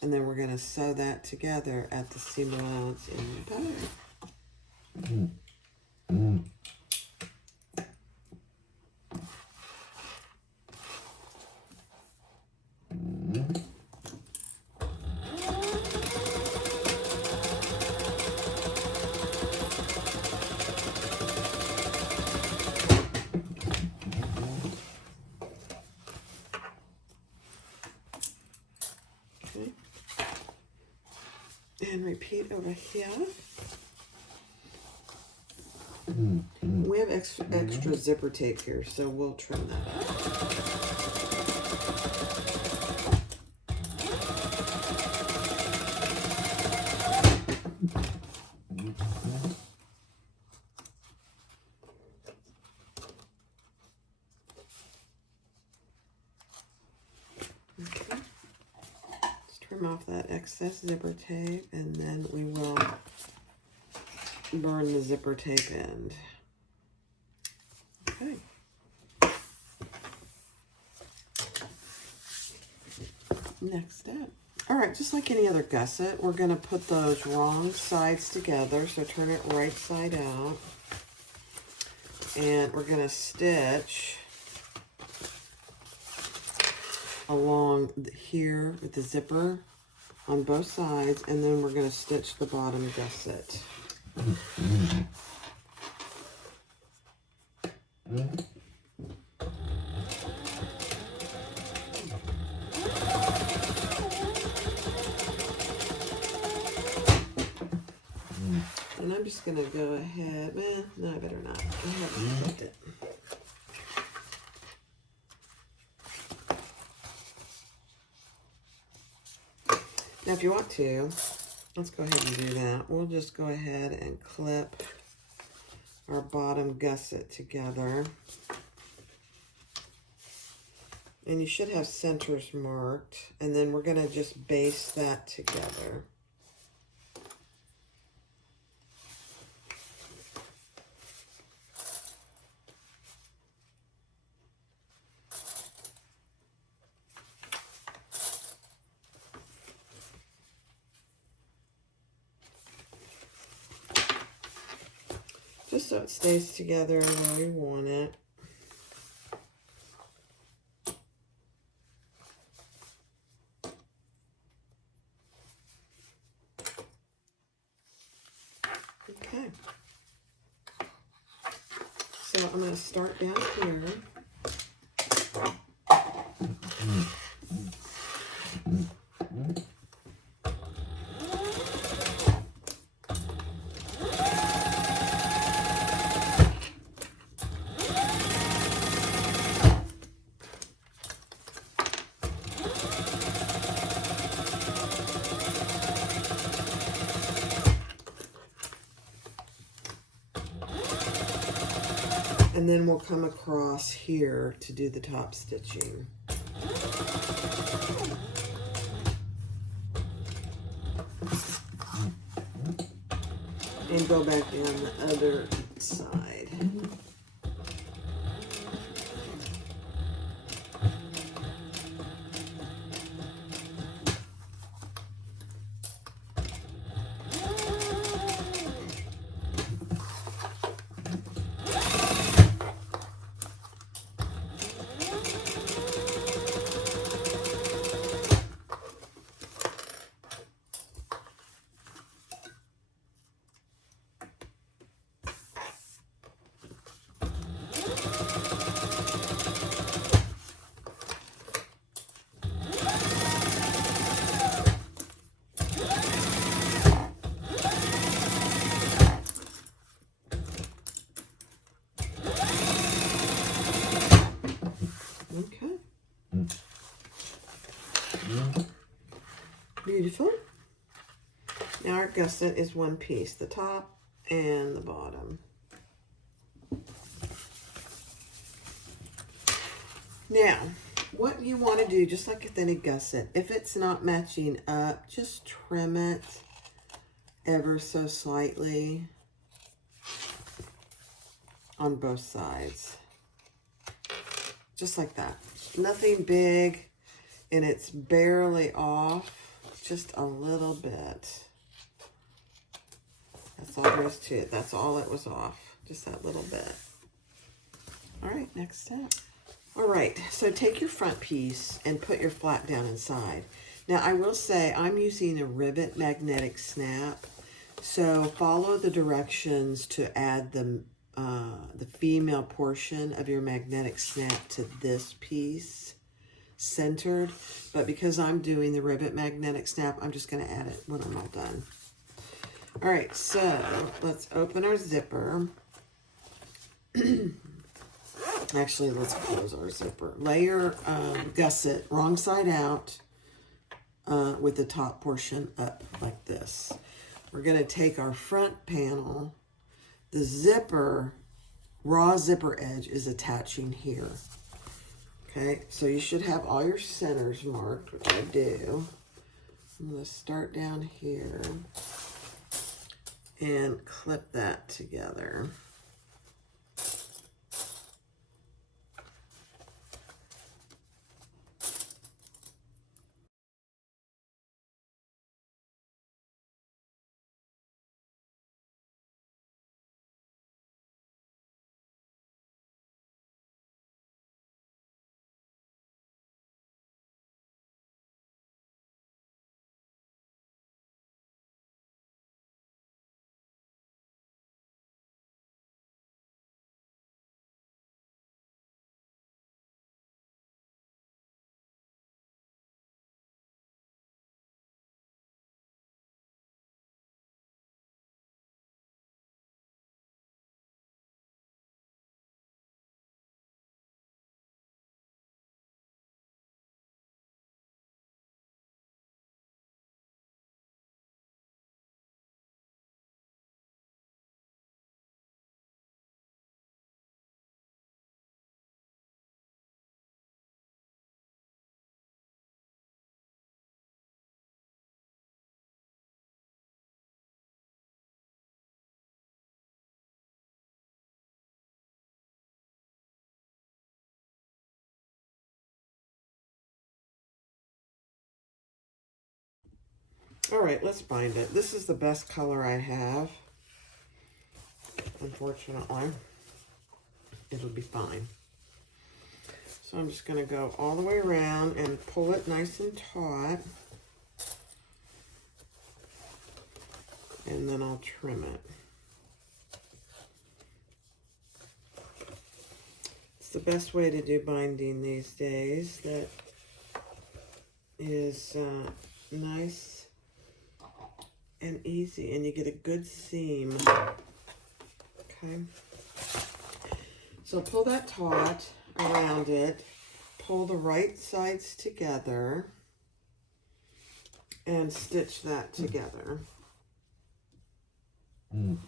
And then we're going to sew that together at the seam allowance in the pattern. Okay. And repeat over here. We have extra zipper tape here, so we'll trim that out. Okay. Let's trim off that excess zipper tape, and then we will burn the zipper tape end. Okay. Next step. All right, just like any other gusset, we're going to put those wrong sides together. So turn it right side out. And we're going to stitch along here with the zipper on both sides, and then we're going to stitch the bottom gusset. And I'm just going to go ahead, no, I better not. Go ahead and flip it. Now, if you want to, let's go ahead and do that. We'll just go ahead and clip our bottom gusset together. And you should have centers marked. And then we're going to just baste that together. Just so it stays together where we want it. Okay. So I'm going to start down here. And then we'll come across here to do the top stitching. And go back down the other side. Okay. Beautiful. Now our gusset is one piece, the top and the bottom. Now, what you want to do, just like with any gusset, if it's not matching up, just trim it ever so slightly on both sides. Just like that. Nothing big, and it's barely off, just a little bit. That's all there is to it. That's all it was off, just that little bit. All right, next step. All right, so take your front piece and put your flap down inside. Now, I will say I'm using a rivet magnetic snap, so follow the directions to add the female portion of your magnetic snap to this piece, centered. But because I'm doing the rivet magnetic snap, I'm just going to add it when I'm all done. All right, so let's open our zipper. Actually, let's close our zipper. Lay your gusset wrong side out with the top portion up like this. We're going to take our front panel. The zipper, raw zipper edge is attaching here. Okay, so you should have all your centers marked, which I do. I'm going to start down here and clip that together. All right, let's bind it. This is the best color I have. Unfortunately, it'll be fine. So I'm just going to go all the way around and pull it nice and taut. And then I'll trim it. the best way to do binding these days. That is nice and easy, and you get a good seam. Okay. So pull that taut around it, pull the right sides together, and stitch that together. And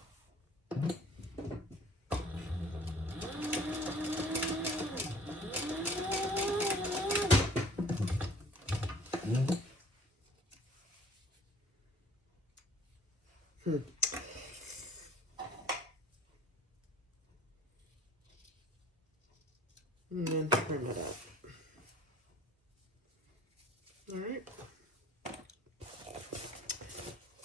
then trim it up. All right.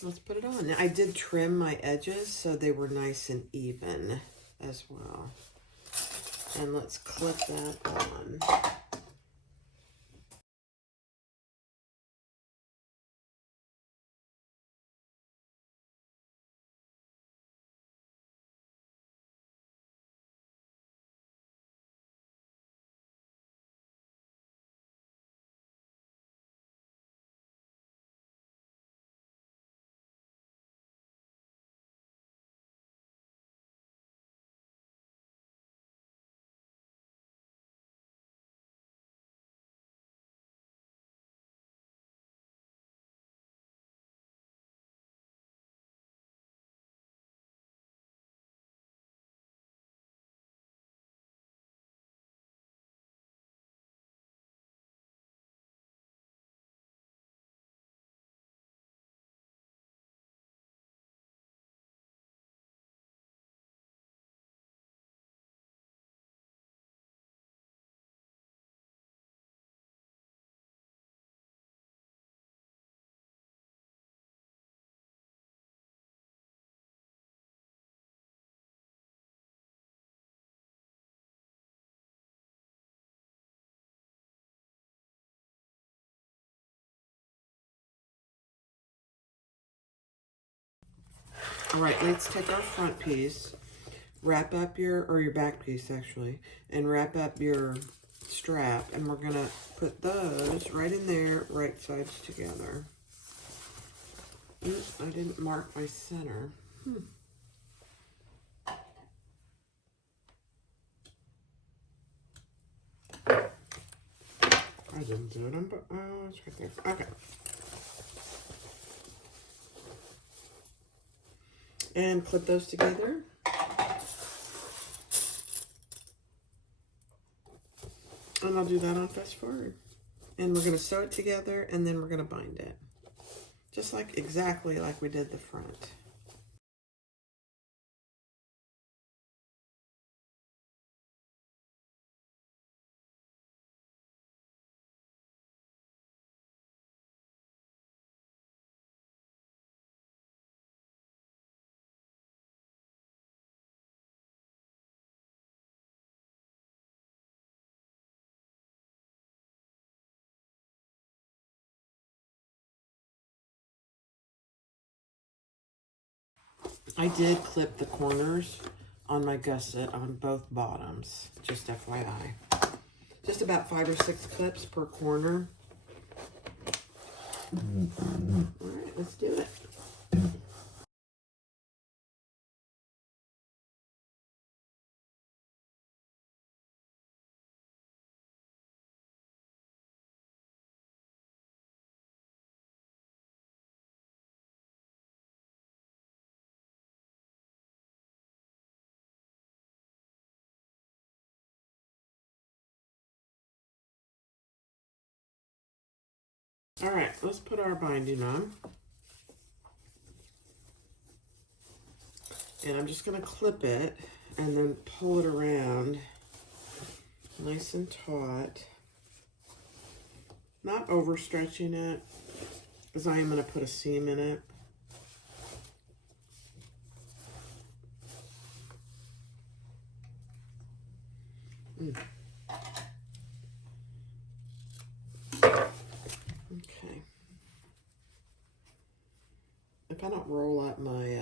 Let's put it on. Now, I did trim my edges so they were nice and even as well. And let's clip that on. All right, let's take our front piece, wrap up your back piece actually, and wrap up your strap, and we're gonna put those right in there, right sides together. Oops, I didn't mark my center. I didn't do it, but it's right there. Okay. And clip those together. And I'll do that on fast forward. And we're going to sew it together, and then we're going to bind it. Just like exactly like we did the front. I did clip the corners on my gusset on both bottoms, just FYI. Just about 5 or 6 clips per corner. All right, let's do it. All right, let's put our binding on. And I'm just going to clip it and then pull it around nice and taut. Not overstretching it, because I am going to put a seam in it. Okay. If I don't roll up my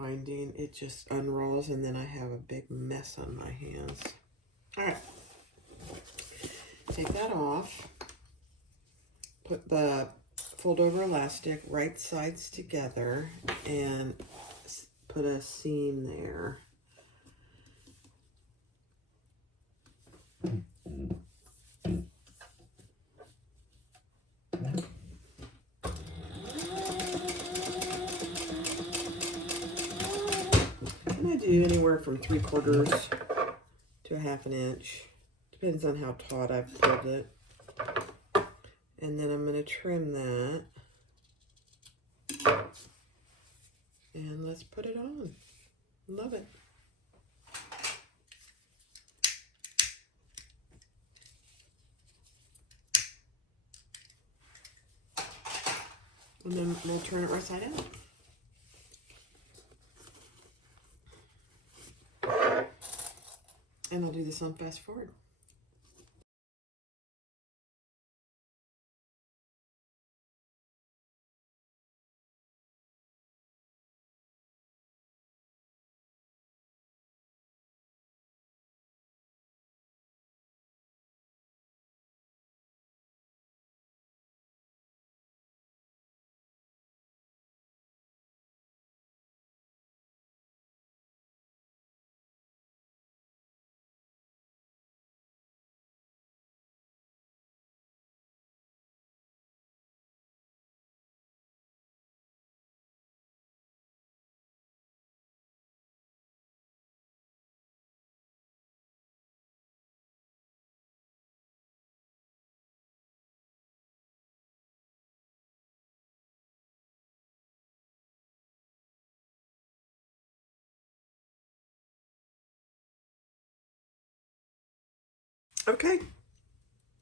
binding, it just unrolls and then I have a big mess on my hands. All right, take that off. Put the fold over elastic right sides together and put a seam there. And I do anywhere from 3/4 to 1/2 inch. Depends on how taut I've pulled it. And then I'm going to trim that. And let's put it on. Love it. And then we'll turn it right side out. And I'll do this on fast forward. Okay,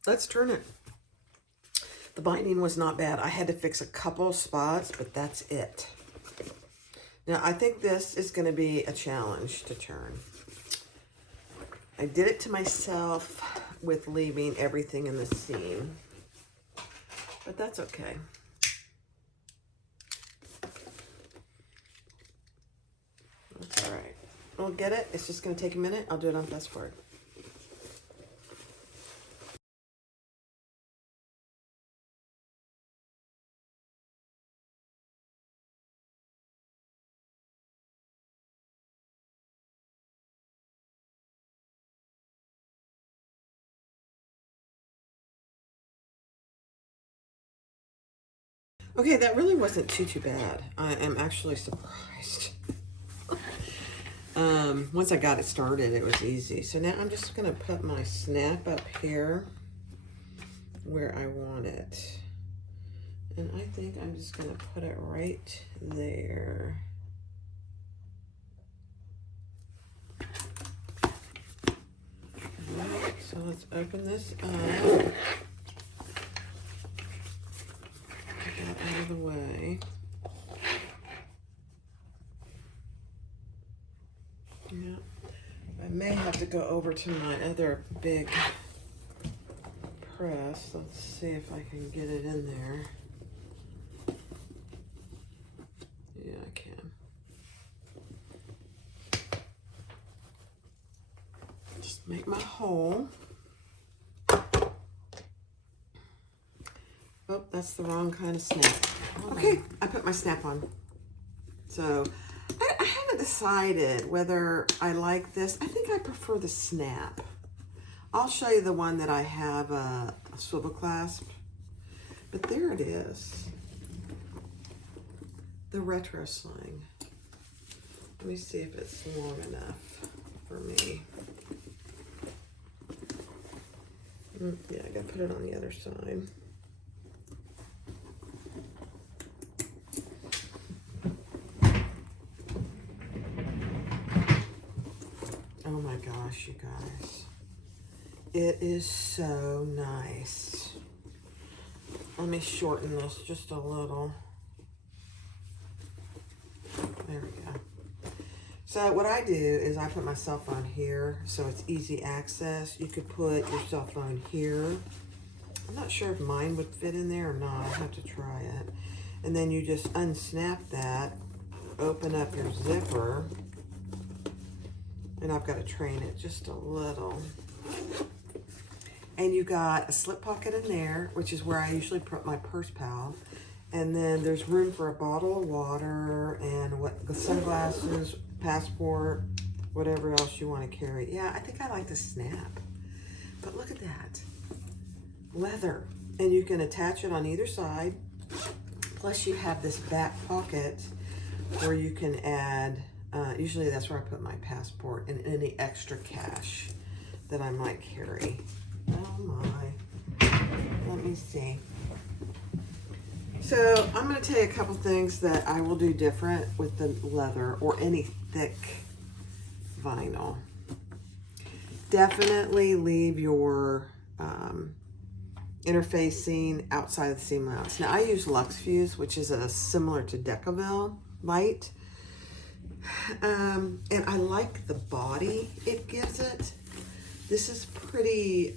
let's turn it. The binding was not bad. I had to fix a couple spots, but that's it. Now, I think this is going to be a challenge to turn. I did it to myself with leaving everything in the seam, but that's okay. That's all right. We'll get it. It's just going to take a minute. I'll do it on fast forward. Okay, that really wasn't too bad. I am actually surprised. Once I got it started, it was easy. So now I'm just gonna put my snap up here where I want it. And I think I'm just gonna put it right there. All right, so let's open this up. Get that out of the way. Yeah, I may have to go over to my other big press. Let's see if I can get it in there. Yeah, I can. Just make my hole. Oh, that's the wrong kind of snap. Okay, I put my snap on. So I haven't decided whether I like this. I think I prefer the snap. I'll show you the one that I have a swivel clasp. But there it is. The retro sling. Let me see if it's long enough for me. Yeah, I gotta put it on the other side. Oh my gosh, you guys. It is so nice. Let me shorten this just a little. There we go. So what I do is I put my cell phone here so it's easy access. You could put your cell phone here. I'm not sure if mine would fit in there or not. I'll have to try it. And then you just unsnap that open up your zipper, and I've got to train it just a little. And you got a slip pocket in there, which is where I usually put my purse pal. And then there's room for a bottle of water and the sunglasses, passport, whatever else you want to carry. Yeah, I think I like the snap. But look at that. Leather. And you can attach it on either side. Plus you have this back pocket where you can add, usually that's where I put my passport and any extra cash that I might carry. Oh my. Let me see. So I'm going to tell you a couple things that I will do different with the leather or any thick vinyl. Definitely leave your interfacing outside of the seam allowance. Now I use Lux Fuse, which is similar to Decaville light. And I like the body it gives it. This is pretty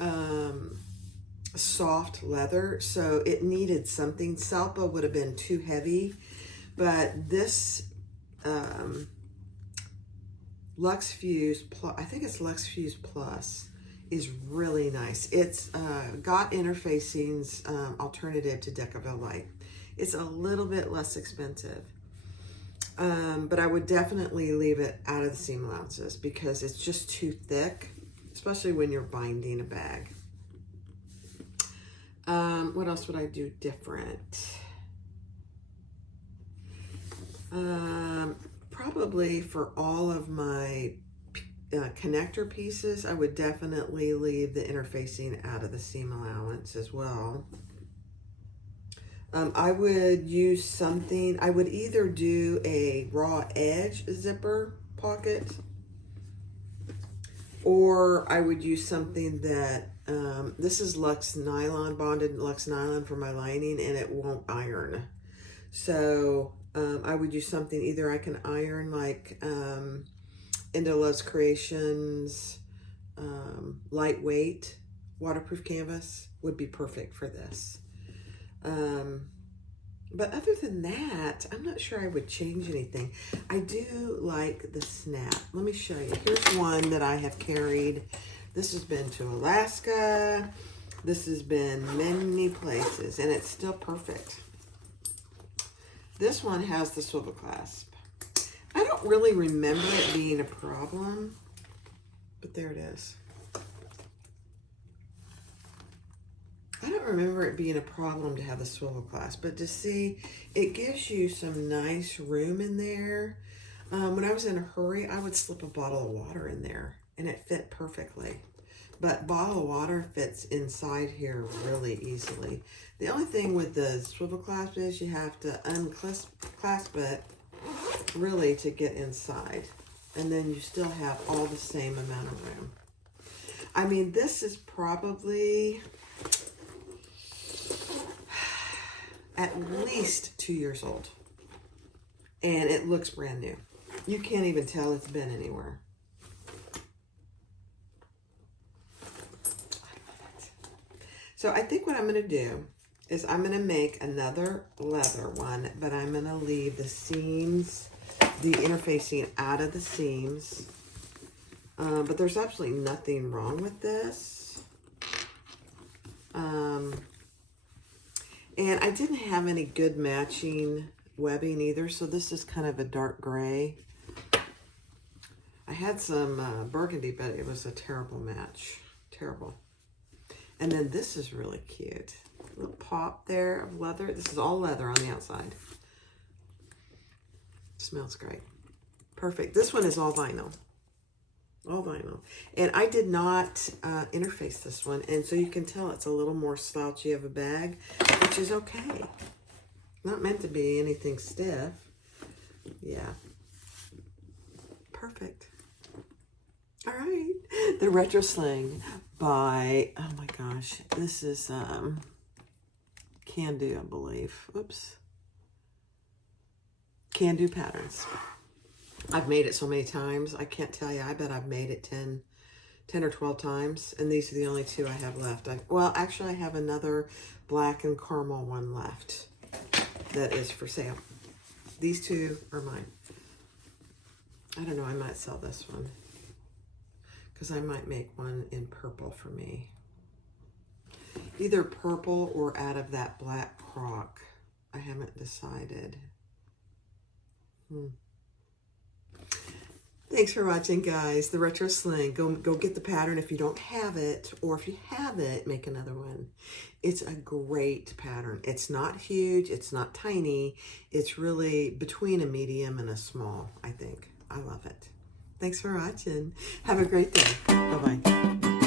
soft leather, so it needed something. Salpa would have been too heavy, but this Lux Fuse Plus, I think it's Lux Fuse Plus, is really nice. It's got interfacing's alternative to Decaville light. It's a little bit less expensive. But I would definitely leave it out of the seam allowances because it's just too thick, especially when you're binding a bag. What else would I do different? Probably for all of my connector pieces, I would definitely leave the interfacing out of the seam allowance as well. I would use something, I would either do a raw edge zipper pocket, or I would use something that, this is Lux Nylon, bonded Lux Nylon for my lining, and it won't iron. So I would use something, either I can iron like Indo Loves Creations lightweight waterproof canvas would be perfect for this. But other than that, I'm not sure I would change anything. I do like the snap. Let me show you. Here's one that I have carried. This has been to Alaska. This has been many places, and it's still perfect. This one has the swivel clasp. I don't really remember it being a problem, but there it is. I don't remember it being a problem to have the swivel clasp, but to see, it gives you some nice room in there. When I was in a hurry, I would slip a bottle of water in there, and it fit perfectly. But bottle of water fits inside here really easily. The only thing with the swivel clasp is you have to unclasp it really to get inside. And then you still have all the same amount of room. I mean, this is probably at least 2 years old. And it looks brand new. You can't even tell it's been anywhere. So I think what I'm going to do is I'm going to make another leather one, but I'm going to leave the seams, the interfacing out of the seams. But there's absolutely nothing wrong with this. And I didn't have any good matching webbing either, so this is kind of a dark gray. I had some burgundy, but it was a terrible match. Terrible. And then this is really cute. A little pop there of leather. This is all leather on the outside. Smells great. Perfect. This one is all vinyl. All vinyl. And I did not interface this one. And so you can tell it's a little more slouchy of a bag, which is okay. Not meant to be anything stiff. Yeah. Perfect. All right. The Retro Sling by, oh my gosh, this is Kandou, I believe. Oops. Kandou Patterns. I've made it so many times. I can't tell you. I bet I've made it 10 or 12 times. And these are the only two I have left. Well, actually, I have another black and caramel one left that is for sale. These two are mine. I don't know, I might sell this one because I might make one in purple for me. Either purple or out of that black croc. I haven't decided. Thanks for watching, guys. The Retro Sling. Go get the pattern if you don't have it, or if you have it, make another one. It's a great pattern. It's not huge. It's not tiny. It's really between a medium and a small, I think. I love it. Thanks for watching. Have a great day. Bye-bye.